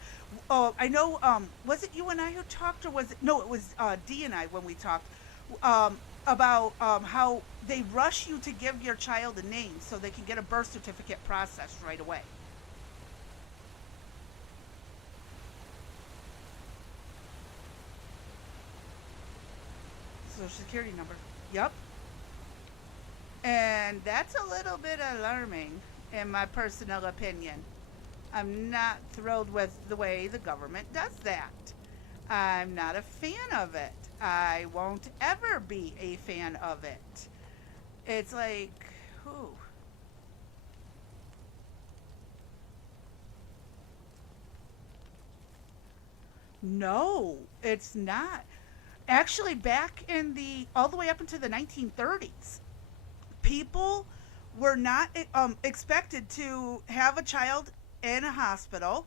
Oh, I know, was it you and I who talked, or was it, no, it was Dee and I when we talked about how they rush you to give your child a name so they can get a birth certificate processed right away. Social Security number. Yep. And that's a little bit alarming, in my personal opinion. I'm not thrilled with the way the government does that. I'm not a fan of it. I won't ever be a fan of it. It's like, who? No, it's not. Actually, back in all the way up into the 1930s, people were not expected to have a child in a hospital.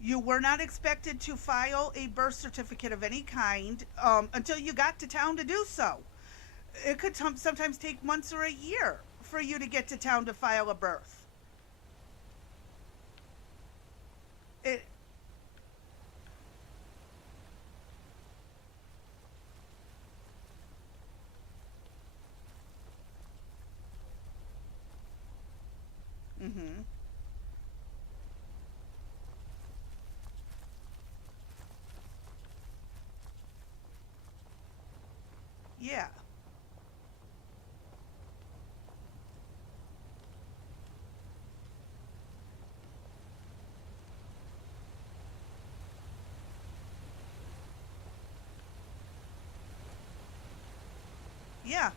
You were not expected to file a birth certificate of any kind until you got to town to do so. It could sometimes take months or a year for you to get to town to file a birth. Mm-hmm. Yeah. Yeah.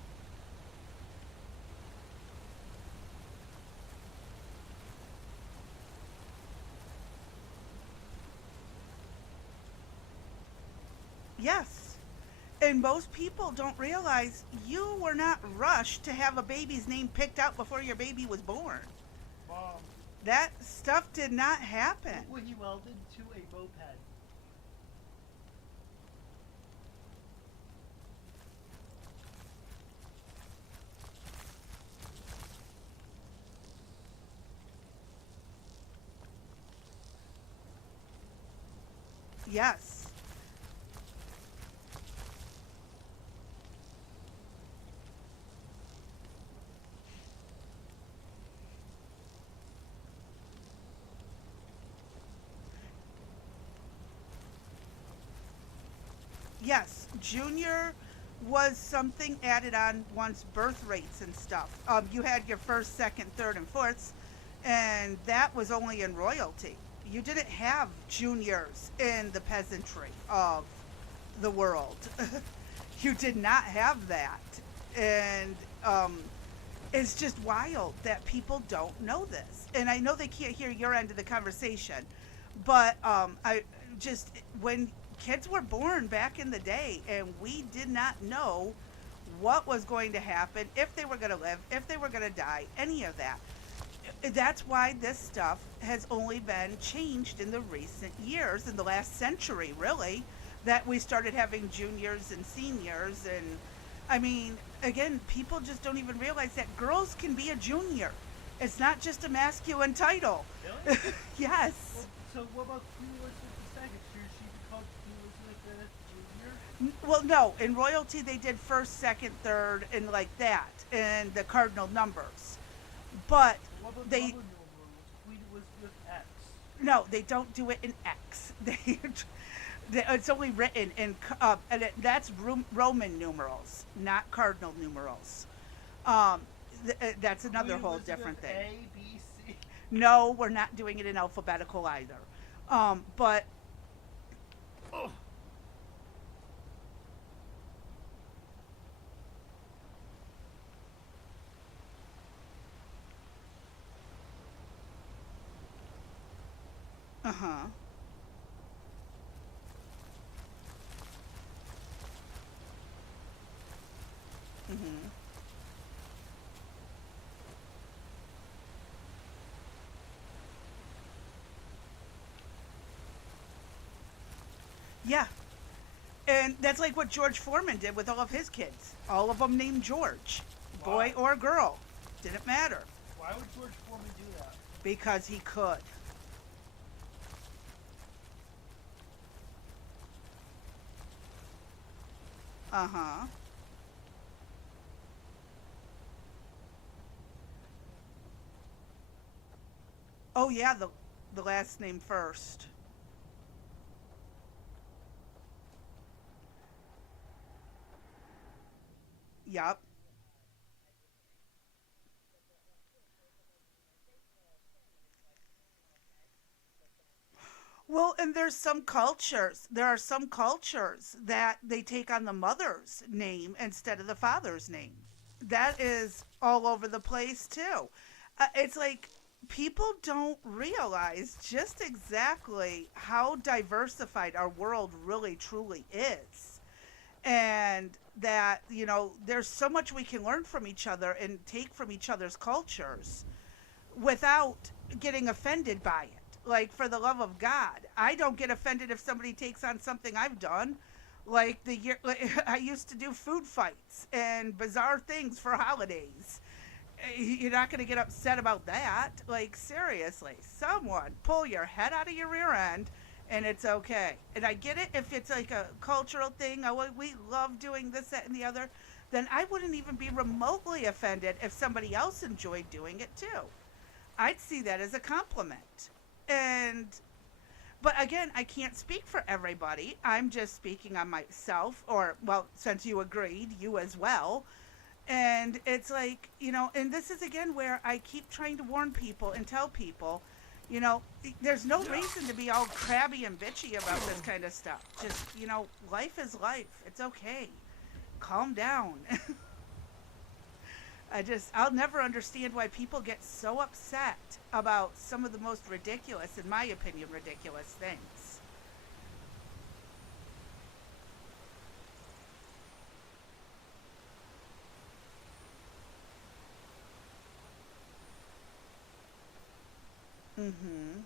Yes. And most people don't realize you were not rushed to have a baby's name picked out before your baby was born. Mom. That stuff did not happen. Look what he welded to a moped. Yes. Yes, junior was something added on once birth rates and stuff. You had your first, second, third, and fourths, and that was only in royalty. You didn't have juniors in the peasantry of the world. You did not have that. And it's just wild that people don't know this. And I know they can't hear your end of the conversation, but when kids were born back in the day and we did not know what was going to happen, if they were going to live, if they were going to die, any of that. That's why this stuff has only been changed in the recent years, in the last century, really, that we started having juniors and seniors. And I mean, again, people just don't even realize that girls can be a junior. It's not just a masculine title. Really? Yes. Well, so what about Queen Elizabeth II? Should she be called Queen Elizabeth Junior? Well, no. In royalty, they did first, second, third, and like that, and the cardinal numbers. But they... Queen Elizabeth X. No, they don't do it in X. It's only written in... that's Roman numerals, not cardinal numerals. That's another Queen whole Elizabeth different thing. A, B, C. No, we're not doing it in alphabetical either. But uh-huh. Mm-hmm. Yeah. And that's like what George Foreman did with all of his kids. All of them named George. Boy or girl. Didn't matter. Why would George Foreman do that? Because he could. Uh-huh. Oh yeah, the last name first. Yup. Well, and there are some cultures that they take on the mother's name instead of the father's name. That is all over the place too. It's like people don't realize just exactly how diversified our world really truly is. And that, there's so much we can learn from each other and take from each other's cultures without getting offended by it. Like, for the love of God, I don't get offended if somebody takes on something I've done. Like I used to do food fights and bizarre things for holidays. You're not going to get upset about that. Like, seriously, someone pull your head out of your rear end and it's okay. And I get it if it's like a cultural thing. Oh, we love doing this, that, and the other. Then I wouldn't even be remotely offended if somebody else enjoyed doing it too. I'd see that as a compliment. And but again, I can't speak for everybody. I'm just speaking on myself, or well, since you agreed, you as well. And it's like, and this is again where I keep trying to warn people and tell people, there's no reason to be all crabby and bitchy about this kind of stuff. Just, life is life. It's okay. Calm down. I'll never understand why people get so upset about some of the most ridiculous, in my opinion, ridiculous things. Mm-hmm.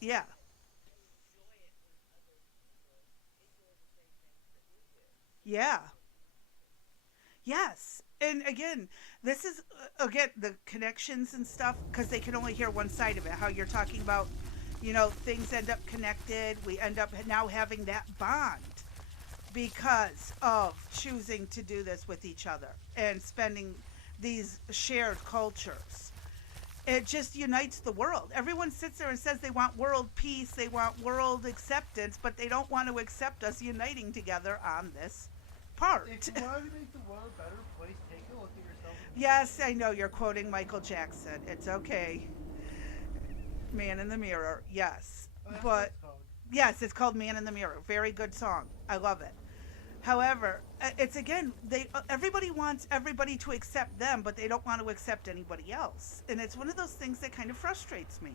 Yeah. Yeah. Yes. And again, this is, again, the connections and stuff, because they can only hear one side of it. How you're talking about, things end up connected. We end up now having that bond because of choosing to do this with each other and spending these shared cultures. It just unites the world. Everyone sits there and says they want world peace, they want world acceptance, but they don't want to accept us uniting together on this part. If you want to make the world a better place, take a look at yourself. Yes, I know you're quoting Michael Jackson. It's okay. Man in the Mirror, yes. But yes, it's called Man in the Mirror. Very good song. I love it. However, it's again, everybody wants everybody to accept them, but they don't want to accept anybody else. And it's one of those things that kind of frustrates me.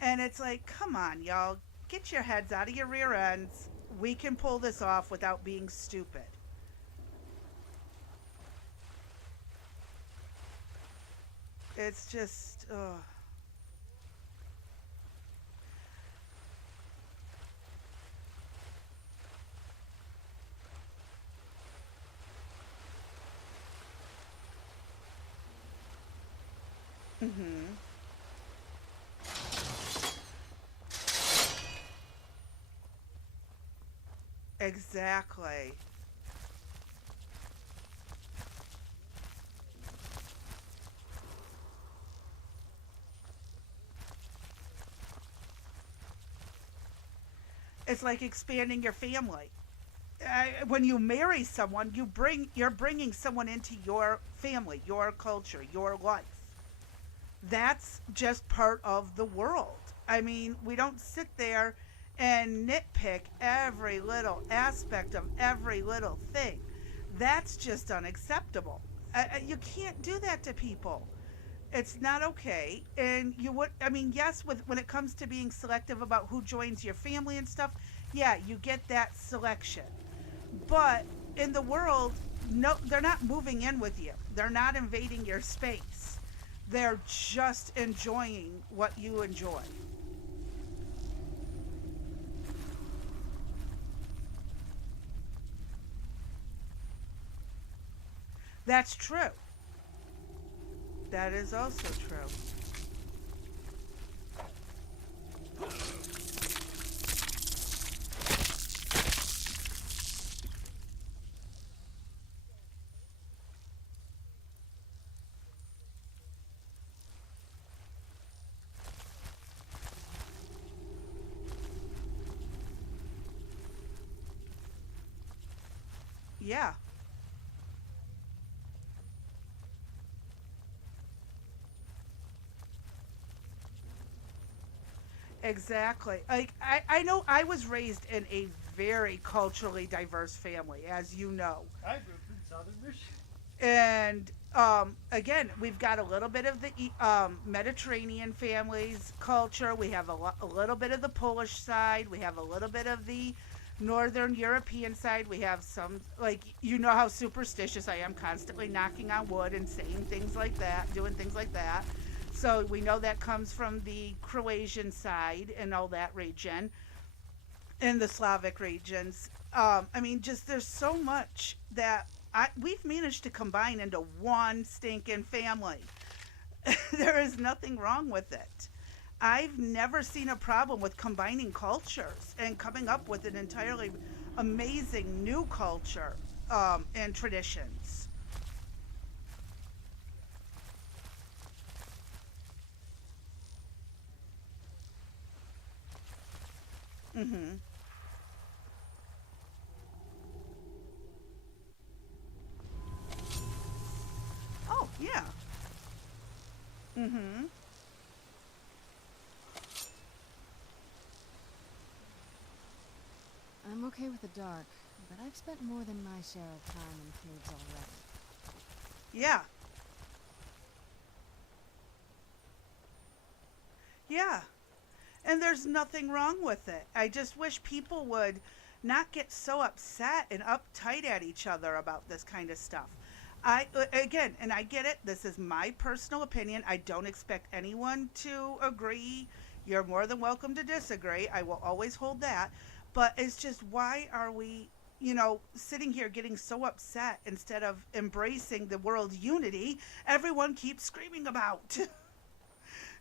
And it's like, come on, y'all, get your heads out of your rear ends. We can pull this off without being stupid. It's just, ugh. Mm-hmm. Exactly. It's like expanding your family. when you marry someone, you're bringing someone into your family, your culture, your life. That's just part of the world. I mean, we don't sit there and nitpick every little aspect of every little thing. That's just unacceptable. You can't do that to people. It's not okay. And you would, I mean, yes, when it comes to being selective about who joins your family and stuff, yeah, you get that selection. But in the world, no, they're not moving in with you. They're not invading your space. They're just enjoying what you enjoy. That's true. That is also true. Yeah. Exactly. Like I know I was raised in a very culturally diverse family, as you know. I grew up in Southern Michigan. And again, we've got a little bit of the Mediterranean families culture. We have a little bit of the Polish side. We have a little bit of the Northern European side. We have some, like, you know how superstitious I am, constantly knocking on wood and saying things like that, doing things like that. So we know that comes from the Croatian side and all that region, and the Slavic regions. I mean, just there's so much that we've managed to combine into one stinking family. There is nothing wrong with it. I've never seen a problem with combining cultures and coming up with an entirely amazing new culture and traditions. Mm-hmm. Oh, yeah. Mm-hmm. I'm okay with the dark, but I've spent more than my share of time in caves already. Yeah. Yeah. And there's nothing wrong with it. I just wish people would not get so upset and uptight at each other about this kind of stuff. Again, and I get it, this is my personal opinion. I don't expect anyone to agree. You're more than welcome to disagree. I will always hold that. But it's just, why are we, sitting here getting so upset instead of embracing the world's unity everyone keeps screaming about?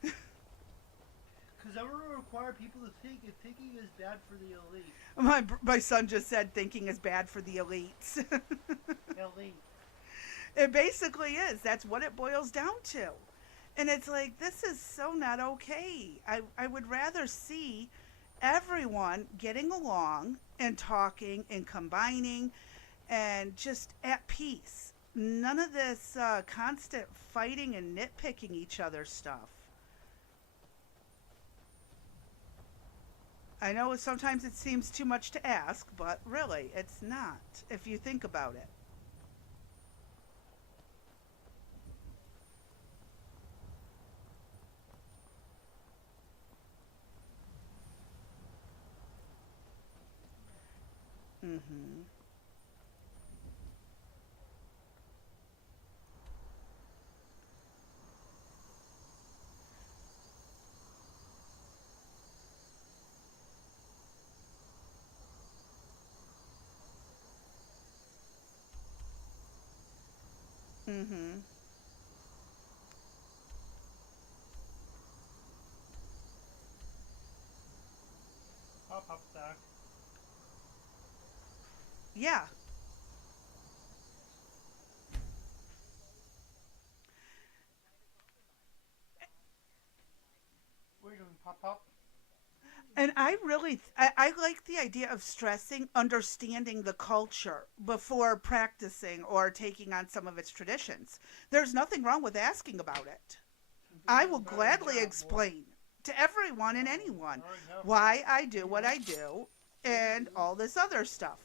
Because I want to require people to think if thinking is bad for the elite. My son just said thinking is bad for the elites. Elite. It basically is. That's what it boils down to. And it's like, this is so not okay. I would rather see everyone getting along and talking and combining and just at peace. None of this constant fighting and nitpicking each other's stuff. I know sometimes it seems too much to ask, but really, it's not, if you think about it. Mm-hmm. Mm-hmm. Pop stack. Yeah. We're doing pop. And I like the idea of stressing understanding the culture before practicing or taking on some of its traditions. There's nothing wrong with asking about it. I will gladly explain to everyone and anyone why I do what I do and all this other stuff.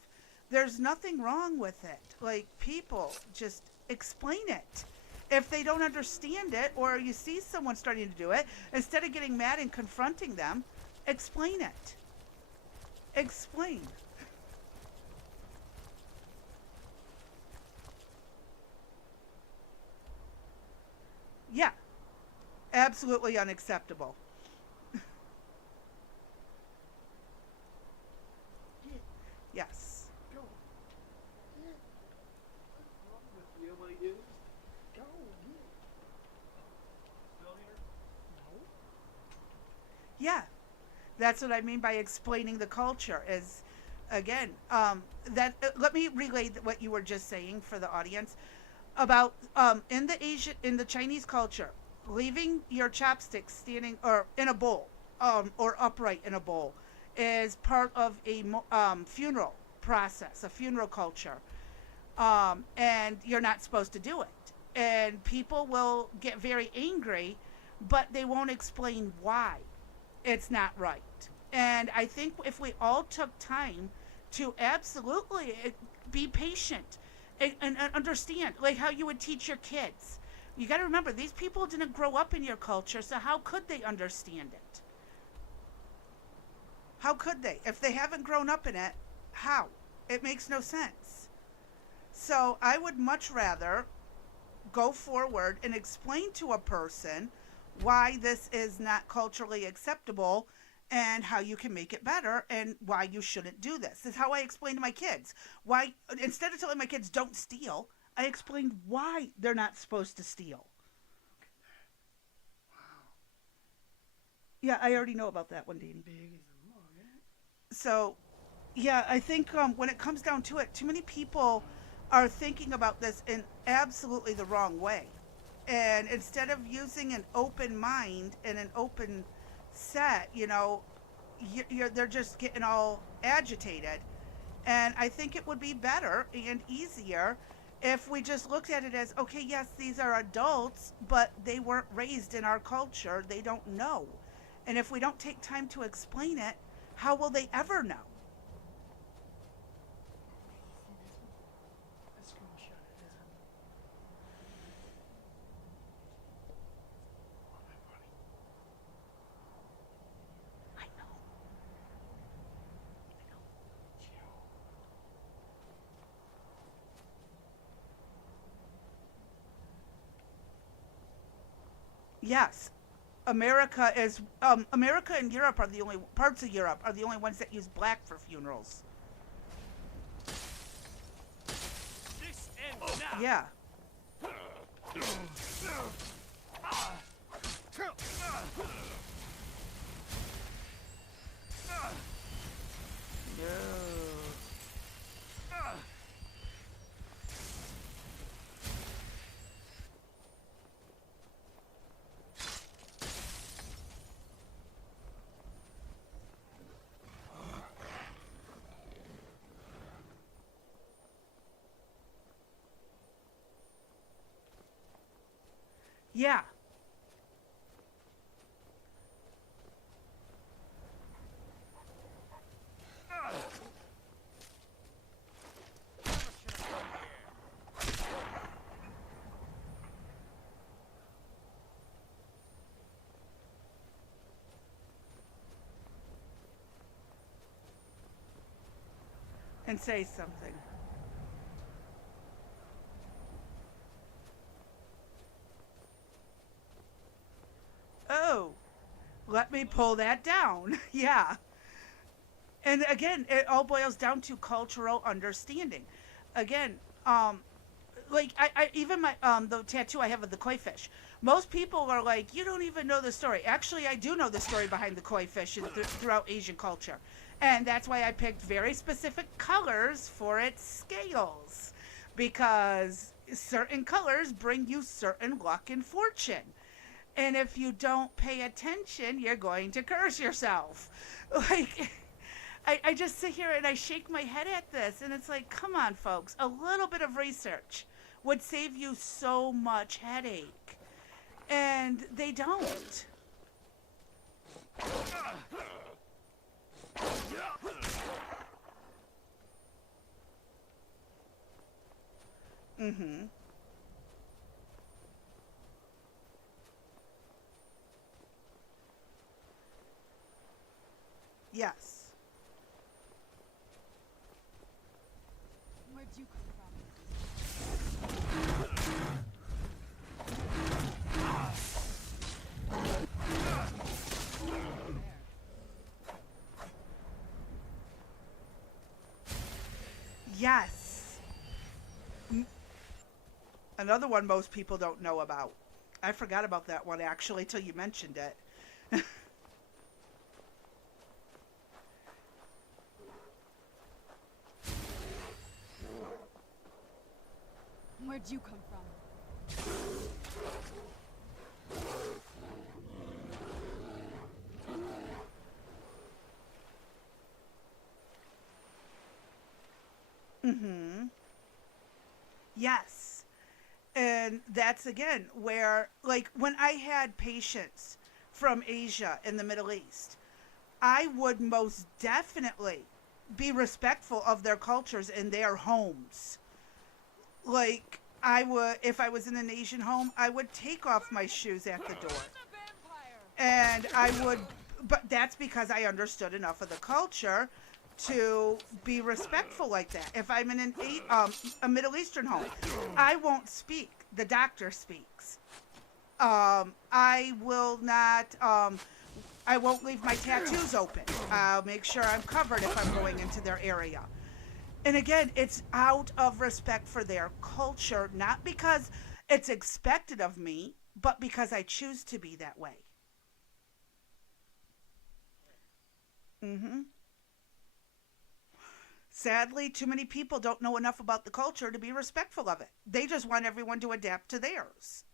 There's nothing wrong with it. Like, people, just explain it. If they don't understand it, or you see someone starting to do it, instead of getting mad and confronting them, explain it. Explain. Yeah. Absolutely unacceptable. Yes. Go. What's wrong with you, my dude? Go. Still here? No. Yeah. That's what I mean by explaining the culture is, again, let me relay what you were just saying for the audience about in the Chinese culture, leaving your chopsticks standing or in a bowl or upright in a bowl is part of a funeral process, a funeral culture, and you're not supposed to do it. And people will get very angry, but they won't explain why it's not right. And I think if we all took time to absolutely be patient and understand, like how you would teach your kids. You got to remember, these people didn't grow up in your culture, so how could they understand it? How could they? If they haven't grown up in it, how? It makes no sense. So I would much rather go forward and explain to a person why this is not culturally acceptable and how you can make it better and why you shouldn't do this. This is how I explain to my kids. Why, instead of telling my kids don't steal, I explained why they're not supposed to steal. Wow. Yeah, I already know about that one, Deanie. Big as a mug, eh? So, yeah, I think when it comes down to it, too many people are thinking about this in absolutely the wrong way. And instead of using an open mind and an open set, they're just getting all agitated. And I think it would be better and easier if we just looked at it as, okay, yes, these are adults, but they weren't raised in our culture. They don't know. And if we don't take time to explain it, how will they ever know? Yes, America and Europe are the only parts of Europe are the only ones that use black for funerals. This ends now. Yeah. Yeah. And say something. Oh, let me pull that down. Yeah. And again, it all boils down to cultural understanding. Again, like I even my the tattoo I have of the koi fish. Most people are like, you don't even know the story. Actually, I do know the story behind the koi fish throughout Asian culture, and that's why I picked very specific colors for its scales, because certain colors bring you certain luck and fortune. And if you don't pay attention, you're going to curse yourself. Like, I just sit here and I shake my head at this. And it's like, come on, folks. A little bit of research would save you so much headache. And they don't. Mm-hmm. Yes. Where'd you come from? Yes. Another one most people don't know about. I forgot about that one actually till you mentioned it. Where'd you come from? Mm-hmm. Yes. And that's again where, like, when I had patients from Asia and the Middle East, I would most definitely be respectful of their cultures in their homes. Like, I would, if I was in an Asian home, I would take off my shoes at the door. And I would, but that's because I understood enough of the culture to be respectful like that. If I'm in a Middle Eastern home, I won't speak. The doctor speaks. I will not, I won't leave my tattoos open. I'll make sure I'm covered if I'm going into their area. And again, it's out of respect for their culture, not because it's expected of me, but because I choose to be that way. Mm-hmm. Sadly, too many people don't know enough about the culture to be respectful of it. They just want everyone to adapt to theirs.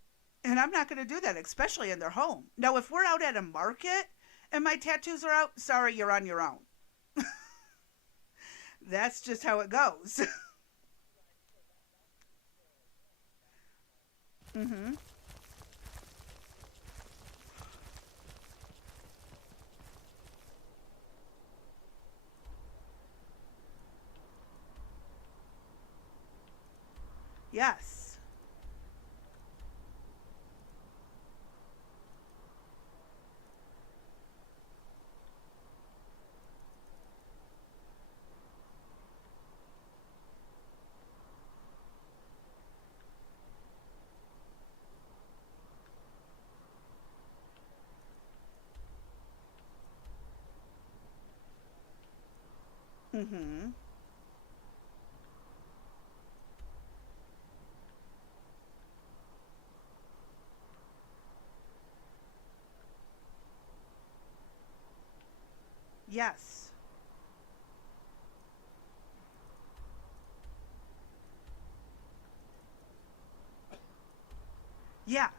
And I'm not going to do that, especially in their home. Now, if we're out at a market and my tattoos are out, sorry, you're on your own. That's just how it goes. Mm-hmm. Yes. Mm-hmm. Yes. Yeah.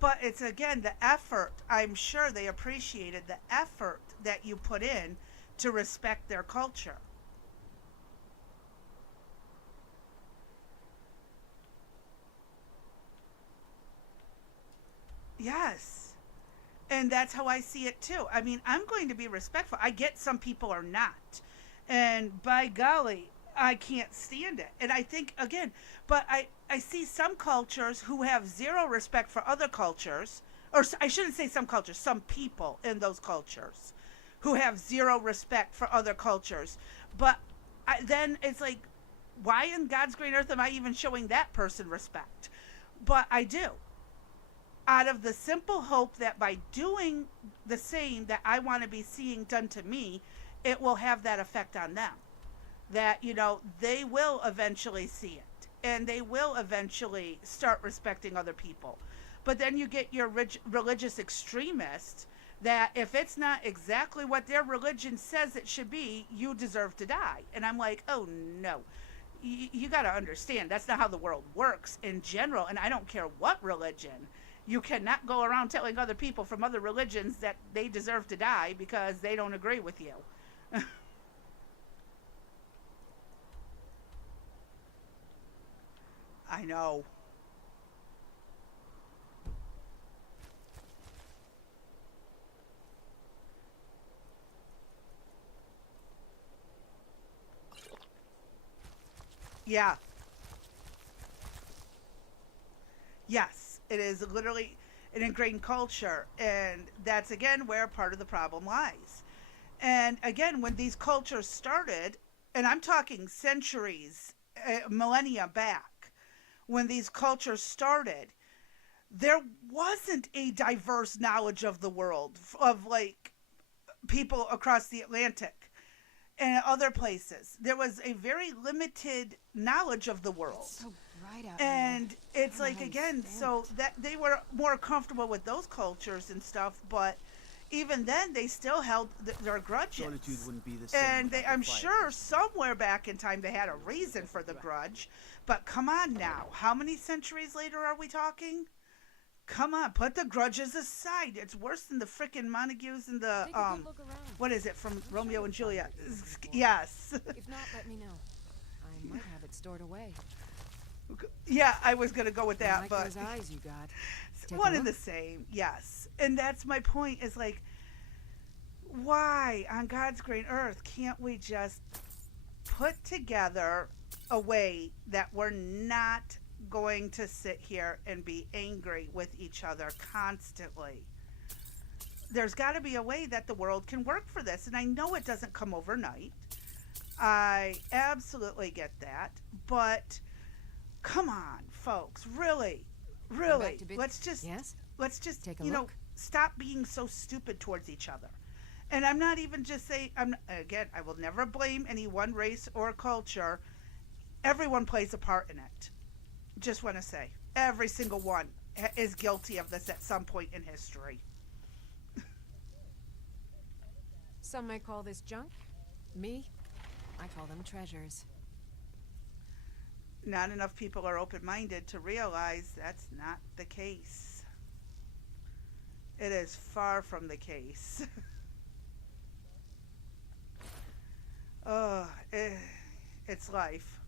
But it's again the effort. I'm sure they appreciated the effort that you put in to respect their culture. Yes. And that's how I see it too. I mean, I'm going to be respectful. I get some people are not. And by golly, I can't stand it. And I think, again, but I see some cultures who have zero respect for other cultures, or I shouldn't say some cultures, some people in those cultures who have zero respect for other cultures. But then it's like, why in God's green earth am I even showing that person respect? But I do. Out of the simple hope that by doing the same that I want to be seeing done to me, it will have that effect on them. That, they will eventually see it. and they will eventually start respecting other people. But then you get your religious extremists that if it's not exactly what their religion says it should be, you deserve to die. And I'm like, oh no. You got to understand, that's not how the world works in general. And I don't care what religion. You cannot go around telling other people from other religions that they deserve to die because they don't agree with you. I know. Yeah. Yes, it is literally an ingrained culture, and that's again where part of the problem lies. And again, when these cultures started, and I'm talking centuries, millennia back, when these cultures started, there wasn't a diverse knowledge of the world, of like people across the Atlantic and other places. There was a very limited knowledge of the world. It's so bright out And here. it's like, again, so that they were more comfortable with those cultures and stuff, but even then they still held their grudges. Solitude wouldn't be the same. And without I'm the fire. sure somewhere back in time they had a reason for the grudge. But come on now, how many centuries later are we talking? Come on, put the grudges aside. It's worse than the frickin' Montagues and the Take a good look around. what is it from Romeo and Juliet? Yes. If not, let me know. I might have it stored away. Yeah, I was gonna go with that, I like but those eyes you got. Take a one and look. the same. Yes, and that's my point. Is like, why on God's green earth can't we just put together a way that we're not going to sit here and be angry with each other constantly? There's got to be a way that the world can work for this, and I know it doesn't come overnight. I absolutely get that, but come on, folks, really, let's just Take a you know, look. stop being so stupid towards each other. And I'm not even just saying, again, I will never blame any one race or culture. Everyone plays a part in it. Just want to say, every single one is guilty of this at some point in history. Some might call this junk. Me, I call them treasures. Not enough people are open-minded to realize that's not the case. It is far from the case. Oh, it's life.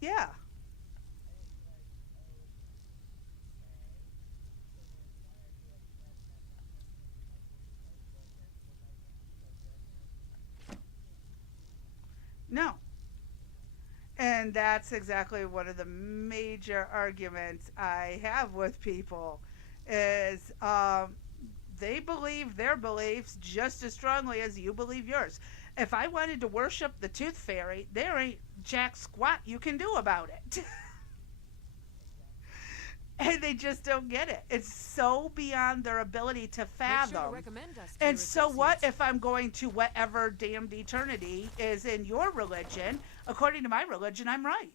Yeah. No. And that's exactly one of the major arguments I have with people is they believe their beliefs just as strongly as you believe yours. If I wanted to worship the Tooth Fairy, there ain't jack squat you can do about it. And they just don't get it. It's so beyond their ability to fathom. Make sure to recommend us to And your so what associates. if I'm going to whatever damned eternity is in your religion? According to my religion, I'm right.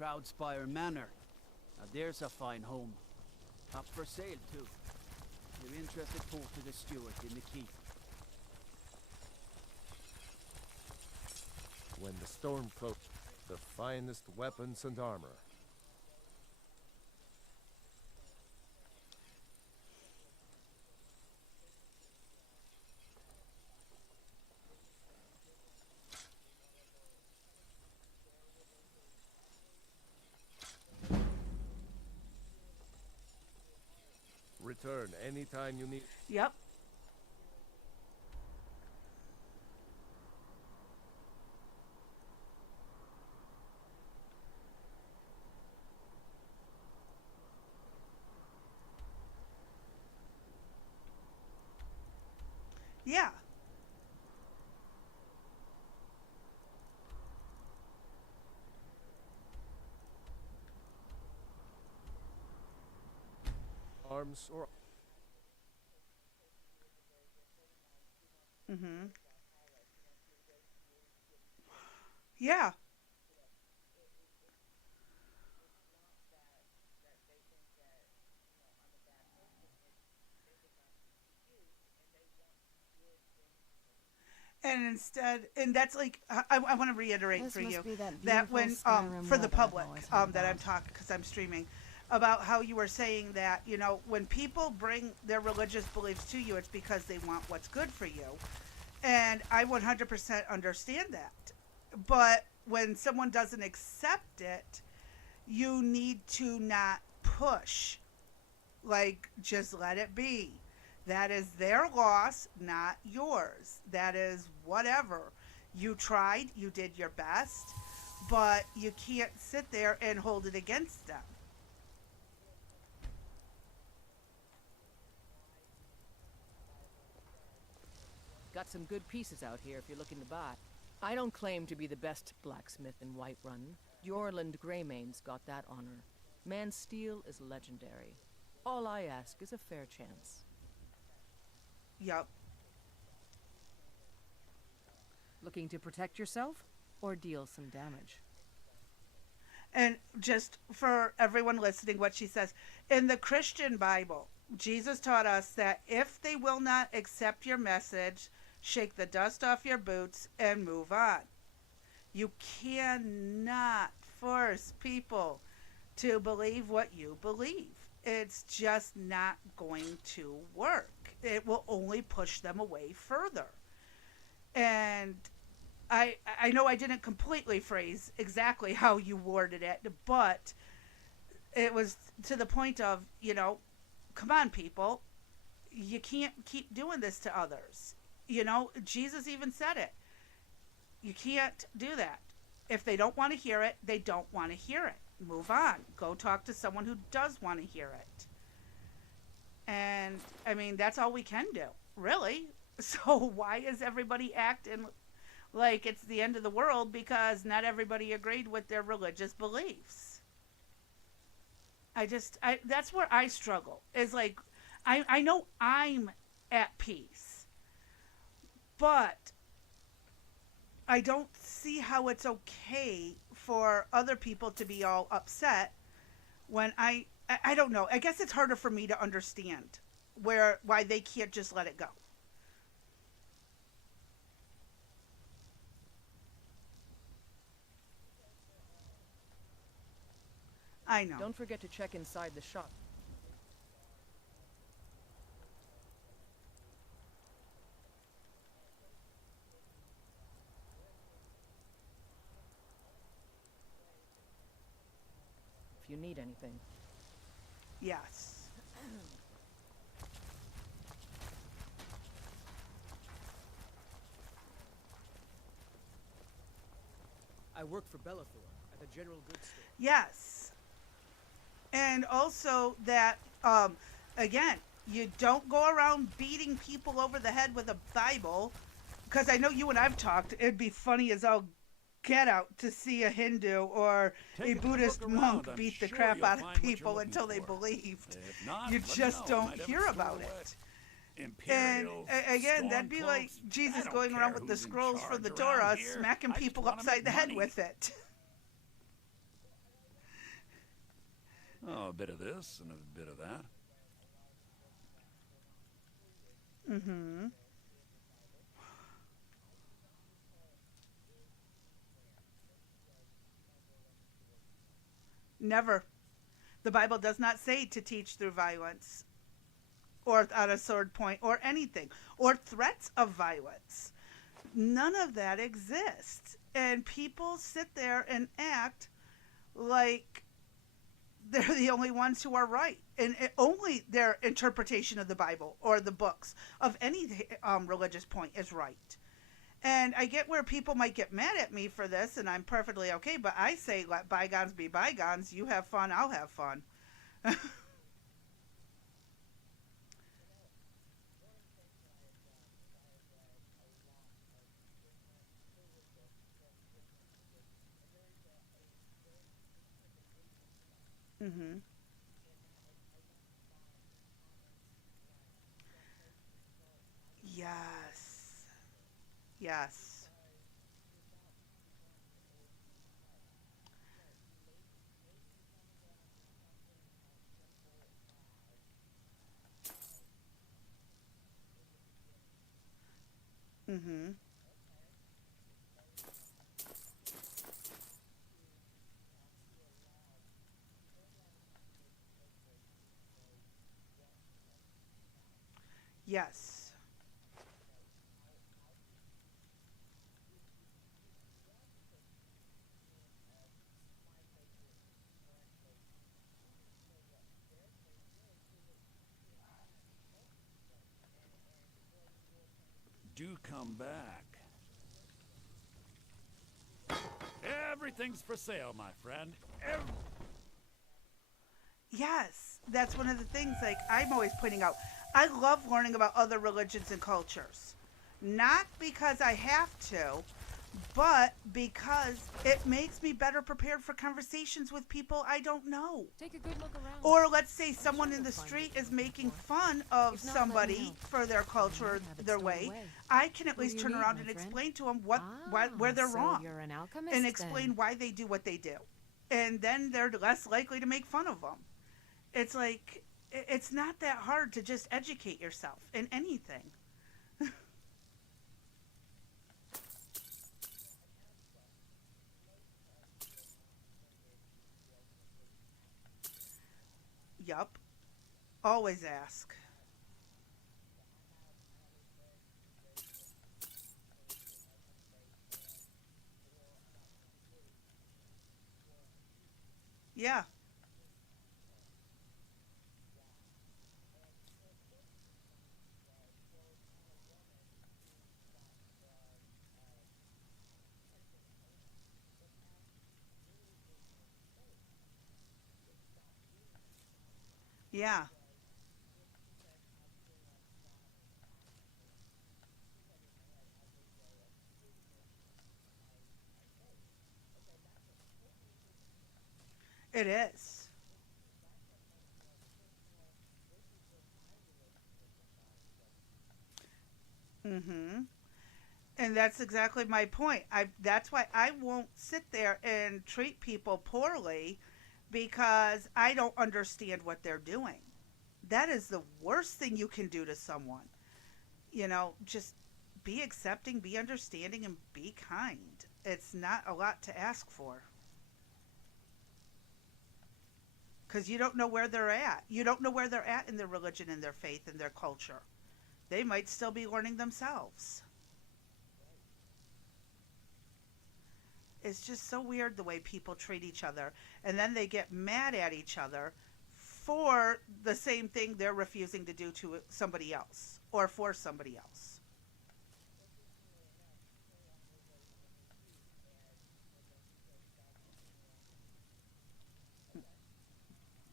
Proudspire Manor. Now there's a fine home. Up for sale too. If you're interested, talk to the steward in the keep. When the storm cloaks, the finest weapons and armor. Return anytime you need. Yep. Yeah. Arms or Mhm. Yeah. And instead, and that's like I want to reiterate This for must you be that that beautiful when Skyrim for the web I've public always heard that I'm about. talking because I'm streaming about how you were saying that, you know, when people bring their religious beliefs to you, it's because they want what's good for you, and I 100% understand that. But when someone doesn't accept it, you need to not push. Like, just let it be. That is their loss, not yours. That is whatever. You tried, you did your best, but you can't sit there and hold it against them. Got some good pieces out here if you're looking to buy. I don't claim to be the best blacksmith in Whiterun. Jorland Greymane's got that honor. Man's steel is legendary. All I ask is a fair chance. Yup. Looking to protect yourself or deal some damage? And just for everyone listening, what she says in the Christian Bible, Jesus taught us that if they will not accept your message, shake the dust off your boots and move on. You cannot force people to believe what you believe. It's just not going to work. It will only push them away further. And I know I didn't completely phrase exactly how you worded it, but it was to the point of, you know, come on, people. You can't keep doing this to others. You know, Jesus even said it. You can't do that. If they don't want to hear it, they don't want to hear it. Move on. Go talk to someone who does want to hear it. And, I mean, that's all we can do, really. So why is everybody acting like it's the end of the world because not everybody agreed with their religious beliefs? That's where I struggle. Is like, I know I'm at peace, but I don't see how it's okay for other people to be all upset when I don't know. I guess it's harder for me to understand why they can't just let it go. I know. Don't forget to check inside the shop. If you need anything. Yes. I work for Bellathor at the general goods store. Yes. And also that, again, you don't go around beating people over the head with a Bible, because I know you and I've talked. It'd be funny as all get out to see a Hindu or a Buddhist monk beat the crap out of people until they believed. You just don't hear about it. And again, that'd be like Jesus going around with the scrolls for the Torah, smacking people upside the head with it. Oh, a bit of this and a bit of that. Mm-hmm. Never. The Bible does not say to teach through violence or at a sword point or anything or threats of violence. None of that exists. And people sit there and act like they're the only ones who are right. And only their interpretation of the Bible or the books of any religious point is right. And I get where people might get mad at me for this, and I'm perfectly okay, but I say let bygones be bygones. You have fun, I'll have fun. Mm-hmm. Yes. Yes. Mm-hmm. Yes. Do come back. Everything's for sale, my friend. Yes, that's one of the things, like, I'm always pointing out. I love learning about other religions and cultures. Not because I have to, but because it makes me better prepared for conversations with people I don't know. Take a good look around. Or let's say someone in the street is making fun of If not, let me somebody know. for their culture or have it their stowed way. away. I can at What do least you turn need, around my and friend? explain to them where they're so wrong. you're an alchemist And explain then. why they do what they do. And then they're less likely to make fun of them. It's like, it's not that hard to just educate yourself in anything. Yup. Always ask. Yeah. Yeah. It is. Mm-hmm. And that's exactly my point. That's why I won't sit there and treat people poorly because I don't understand what they're doing. That is the worst thing you can do to someone. Just be accepting, be understanding, and be kind. It's not a lot to ask for because you don't know where they're at. You don't know where they're at in their religion and their faith and their culture. They might still be learning themselves. It's just so weird the way people treat each other. And then they get mad at each other for the same thing they're refusing to do to somebody else or for somebody else.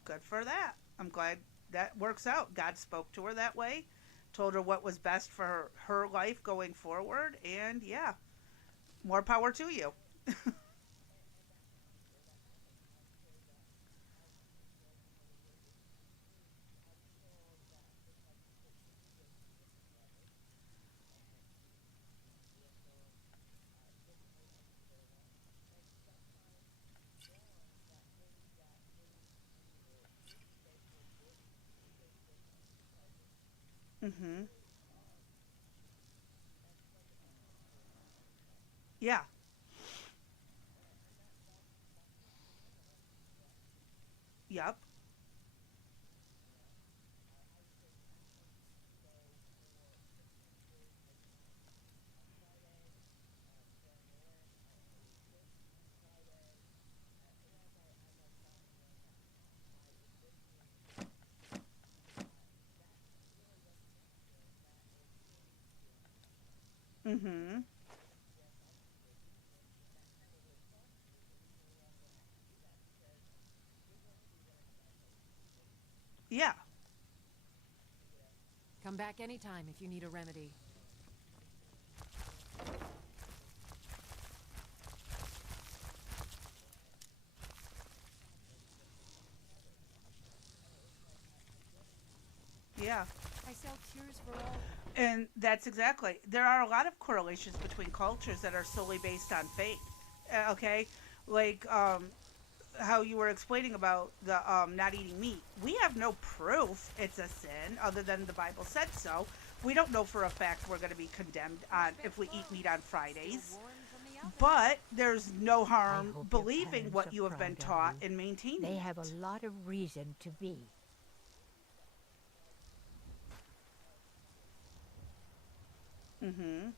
Good for that. I'm glad that works out. God spoke to her that way, told her what was best for her life going forward, and yeah, more power to you. Mm-hmm. Yeah. Yep. Mm-hmm. Yeah. Come back anytime if you need a remedy. yeah. I sell cures for all. And that's exactly. There are a lot of correlations between cultures that are solely based on faith. Okay? Like, how you were explaining about the not eating meat. We have no proof it's a sin other than the Bible said so. We don't know for a fact we're going to be condemned on if we eat meat on Fridays. But there's no harm believing what you have been taught and maintaining They it. have a lot of reason to be. Mm-hmm.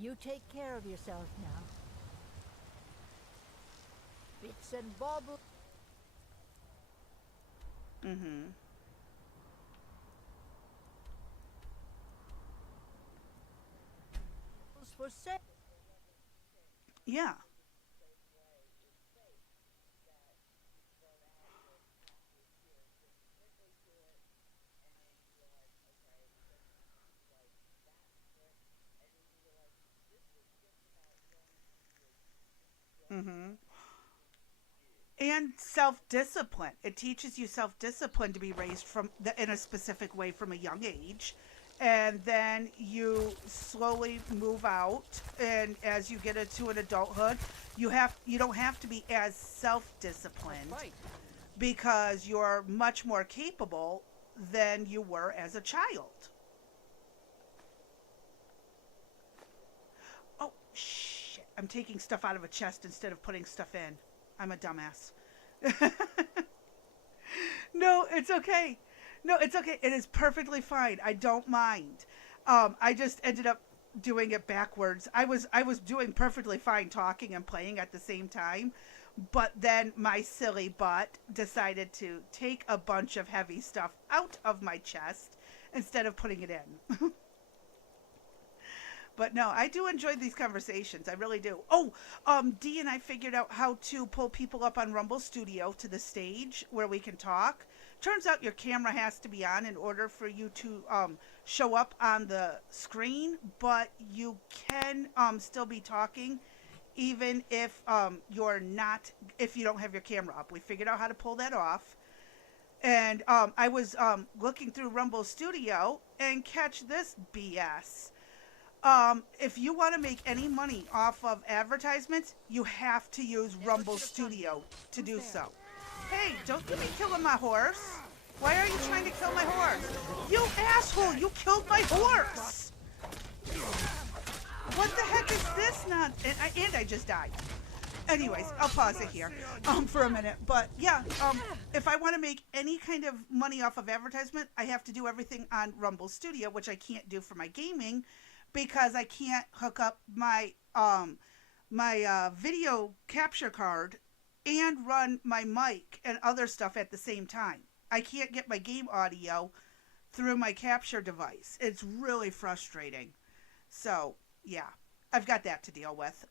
You take care of yourself now. Bits and bobbles. Mm-hmm. For sale. Yeah. Mm-hmm. And self-discipline. It teaches you self-discipline to be raised in a specific way from a young age. And then you slowly move out, and as you get into an adulthood, you don't have to be as self-disciplined because you're much more capable than you were as a child. Oh, shit. I'm taking stuff out of a chest instead of putting stuff in. I'm a dumbass. No, it's okay. No, it's okay. It is perfectly fine. I don't mind. I just ended up doing it backwards. I was doing perfectly fine talking and playing at the same time, but then my silly butt decided to take a bunch of heavy stuff out of my chest instead of putting it in. But no, I do enjoy these conversations. I really do. Oh, Dee and I figured out how to pull people up on Rumble Studio to the stage where we can talk. Turns out your camera has to be on in order for you to show up on the screen, but you can still be talking even if if you don't have your camera up. We figured out how to pull that off. And I was looking through Rumble Studio and catch this BS. If you want to make any money off of advertisements, you have to use Rumble Studio to do so. Hey, don't you be killing my horse. Why are you trying to kill my horse? You asshole, you killed my horse. What the heck is this now? And I just died. Anyways, I'll pause it here for a minute. But yeah, if I want to make any kind of money off of advertisement, I have to do everything on Rumble Studio, which I can't do for my gaming because I can't hook up my video capture card and run my mic and other stuff at the same time. I can't get my game audio through my capture device. It's really frustrating. So, yeah, I've got that to deal with.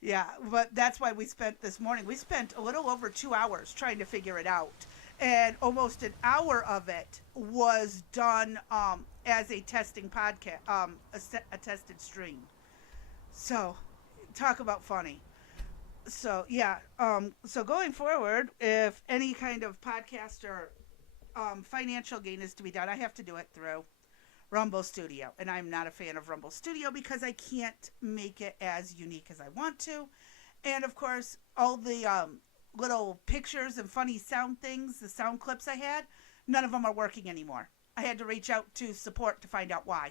Yeah, but that's why we spent a little over 2 hours trying to figure it out. And almost an hour of it was done as a testing podcast, a tested stream. So, talk about funny. So, yeah, so going forward, if any kind of podcast or financial gain is to be done, I have to do it through Rumble Studio. And I'm not a fan of Rumble Studio because I can't make it as unique as I want to. And, of course, all the little pictures and funny sound things, the sound clips I had, none of them are working anymore. I had to reach out to support to find out why.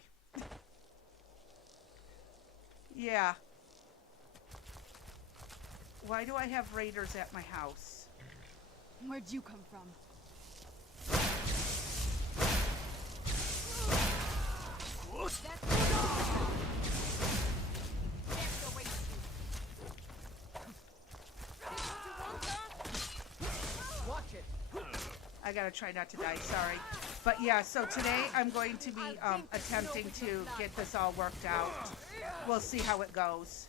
Yeah. Why do I have raiders at my house? Where'd you come from? Watch it. I gotta try not to die, sorry. But yeah, so today I'm going to be attempting to get this all worked out. We'll see how it goes.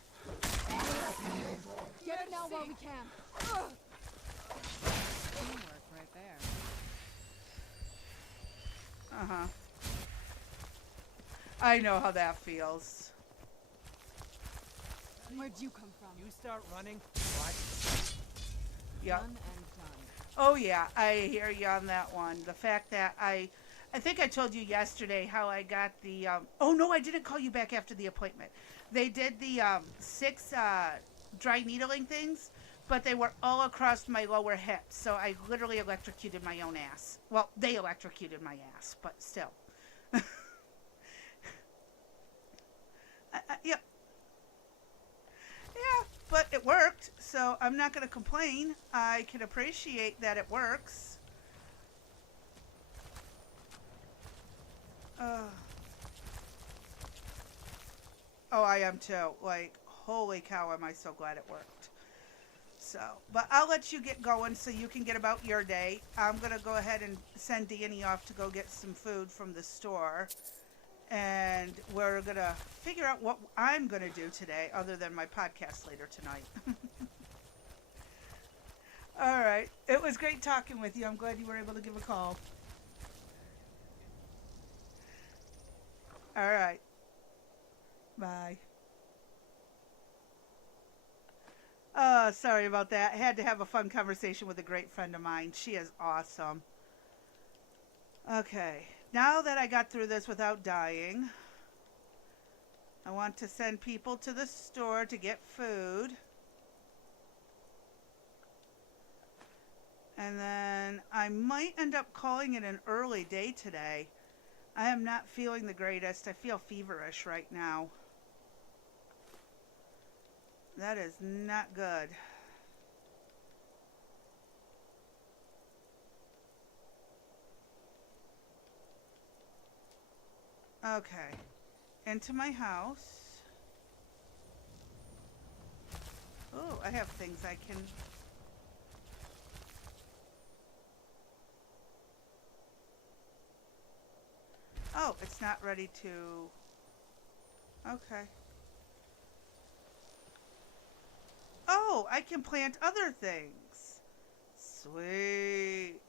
Get it now while we can. Teamwork right there. Uh-huh. I know how that feels. Where'd you come from? You start running. What? Yeah. Done and done. Oh yeah, I hear you on that one. The fact that I think I told you yesterday how I got the. Oh no, I didn't call you back after the appointment. They did the 6 dry needling things, but they were all across my lower hips, so I literally electrocuted my own ass. Well, they electrocuted my ass, but still. Yep. Yeah, but it worked, so I'm not going to complain. I can appreciate that it works. Oh, I am too. Like, holy cow, am I so glad it worked. So, but I'll let you get going so you can get about your day. I'm going to go ahead and send Danny off to go get some food from the store. And we're going to figure out what I'm going to do today other than my podcast later tonight. All right. It was great talking with you. I'm glad you were able to give a call. All right. Bye. Sorry about that. I had to have a fun conversation with a great friend of mine. She is awesome. Okay. Now that I got through this without dying, I want to send people to the store to get food. And then I might end up calling it an early day today. I am not feeling the greatest. I feel feverish right now. That is not good. Okay. Into my house. Oh, I have things I can... Oh, it's not ready to... Okay. Oh, I can plant other things. Sweet.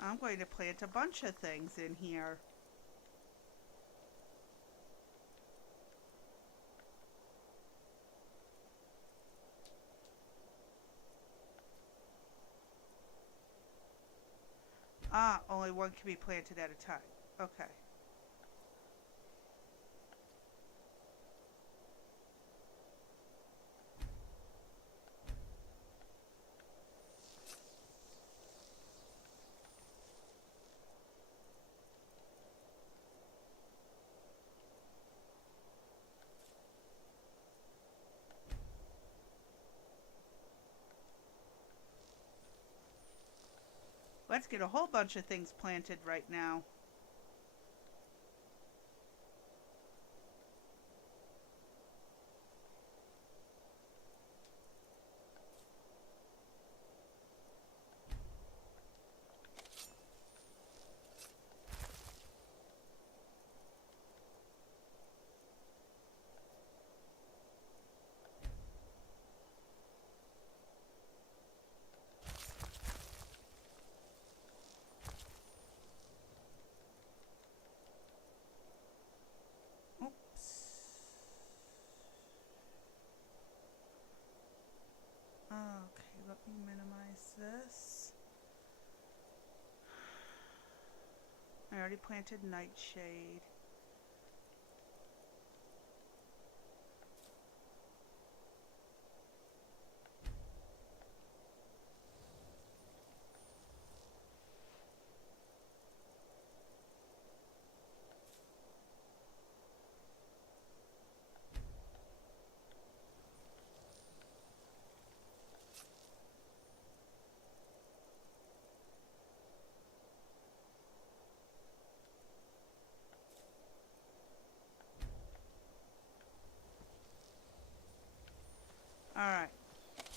I'm going to plant a bunch of things in here. Ah, only one can be planted at a time. Okay. Let's get a whole bunch of things planted right now. Okay, let me minimize this. I already planted nightshade. Alright,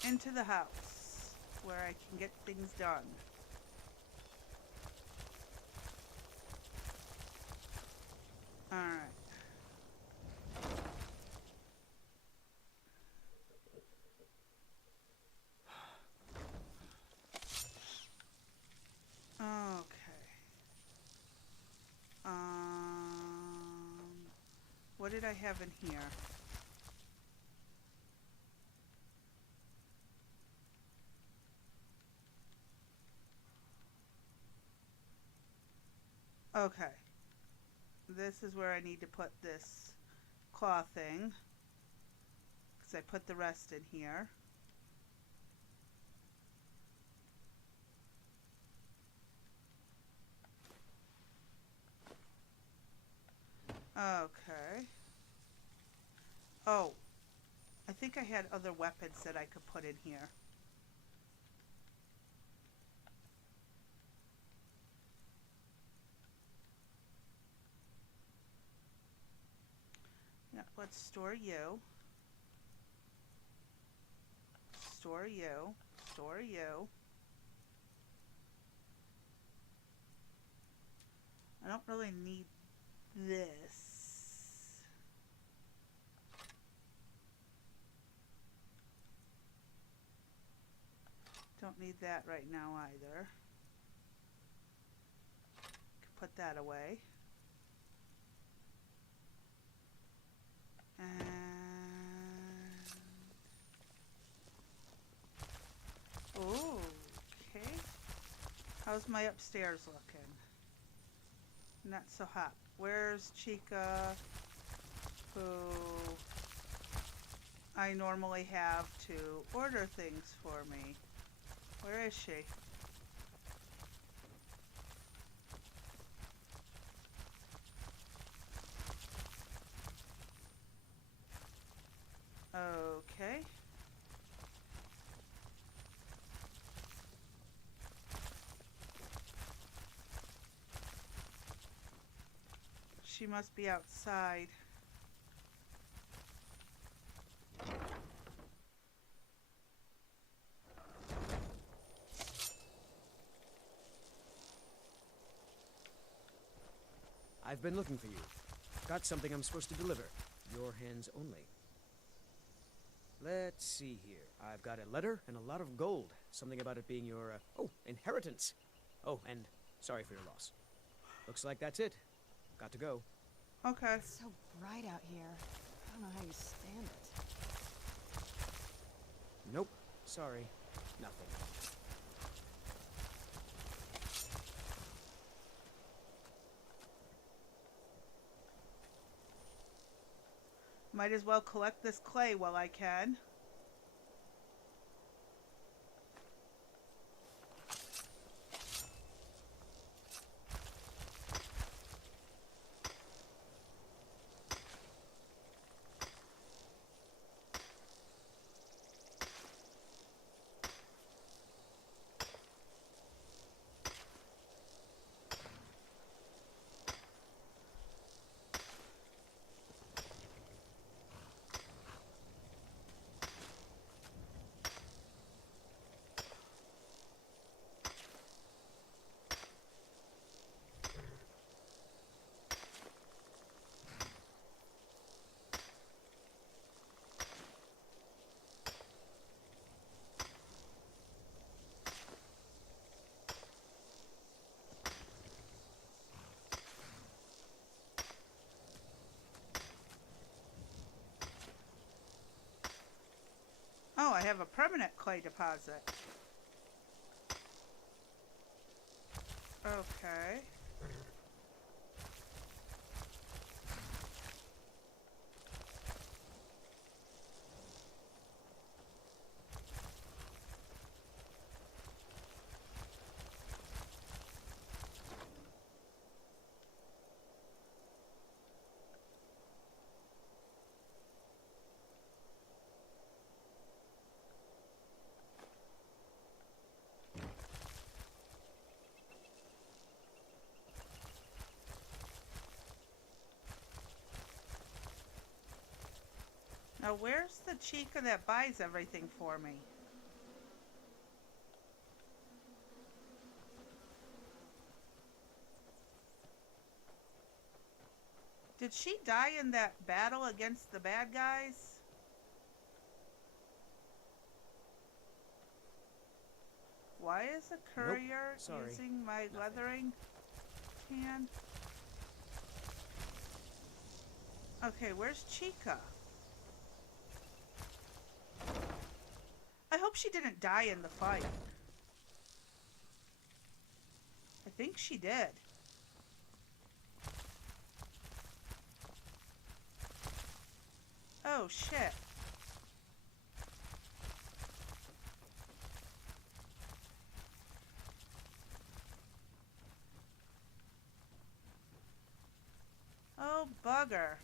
into the house. where I can get things done. Alright. Okay. What did I have in here? Okay. This is where I need to put this claw thing, because I put the rest in here. Okay. Oh, I think I had other weapons that I could put in here. Yeah, let's store you. Store you. Store you. I don't really need this. Don't need that right now either. Could put that away. And oh, okay. How's my upstairs looking? Not so hot. Where's Chica, who I normally have to order things for me? Where is she? Okay. She must be outside. I've been looking for you. Got something I'm supposed to deliver. Your hands only. Let's see here. I've got a letter and a lot of gold. Something about it being your, inheritance. Oh, and sorry for your loss. Looks like that's it. Got to go. Okay. It's so bright out here. I don't know how you stand it. Nope. Sorry. Nothing. Might as well collect this clay while I can. Oh, I have a permanent clay deposit. Okay. Now, where's the chica that buys everything for me? Did she die in that battle against the bad guys? Why is a courier sorry. using my leathering hand? Okay, where's Chica? I hope she didn't die in the fight. I think she did. Oh, shit. Oh, bugger.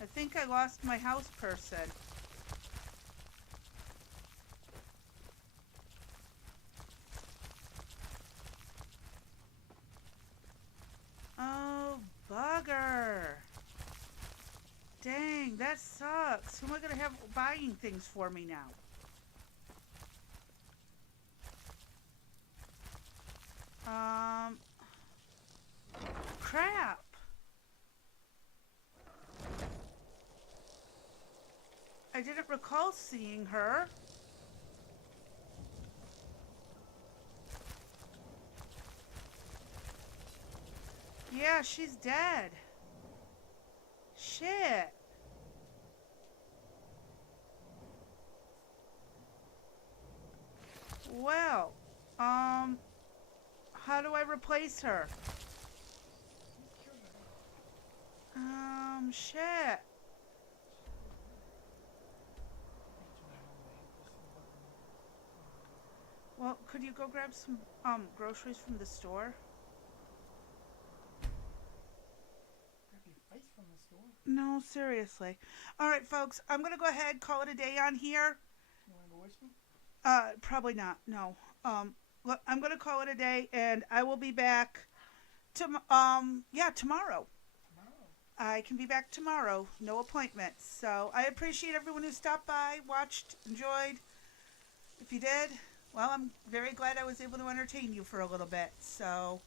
I think I lost my house person. Oh, bugger. Dang, that sucks. Who am I going to have buying things for me now? Crap. I didn't recall seeing her. Yeah, she's dead. Shit. Well, how do I replace her? Shit. Well, could you go grab some, groceries from the store? Ice from the store? No, seriously. All right, folks, I'm going to go ahead, call it a day on here. You want to go with me? Probably not, no. Look, I'm going to call it a day, and I will be back tomorrow. I can be back tomorrow. No appointments. So I appreciate everyone who stopped by, watched, enjoyed. If you did, well, I'm very glad I was able to entertain you for a little bit. So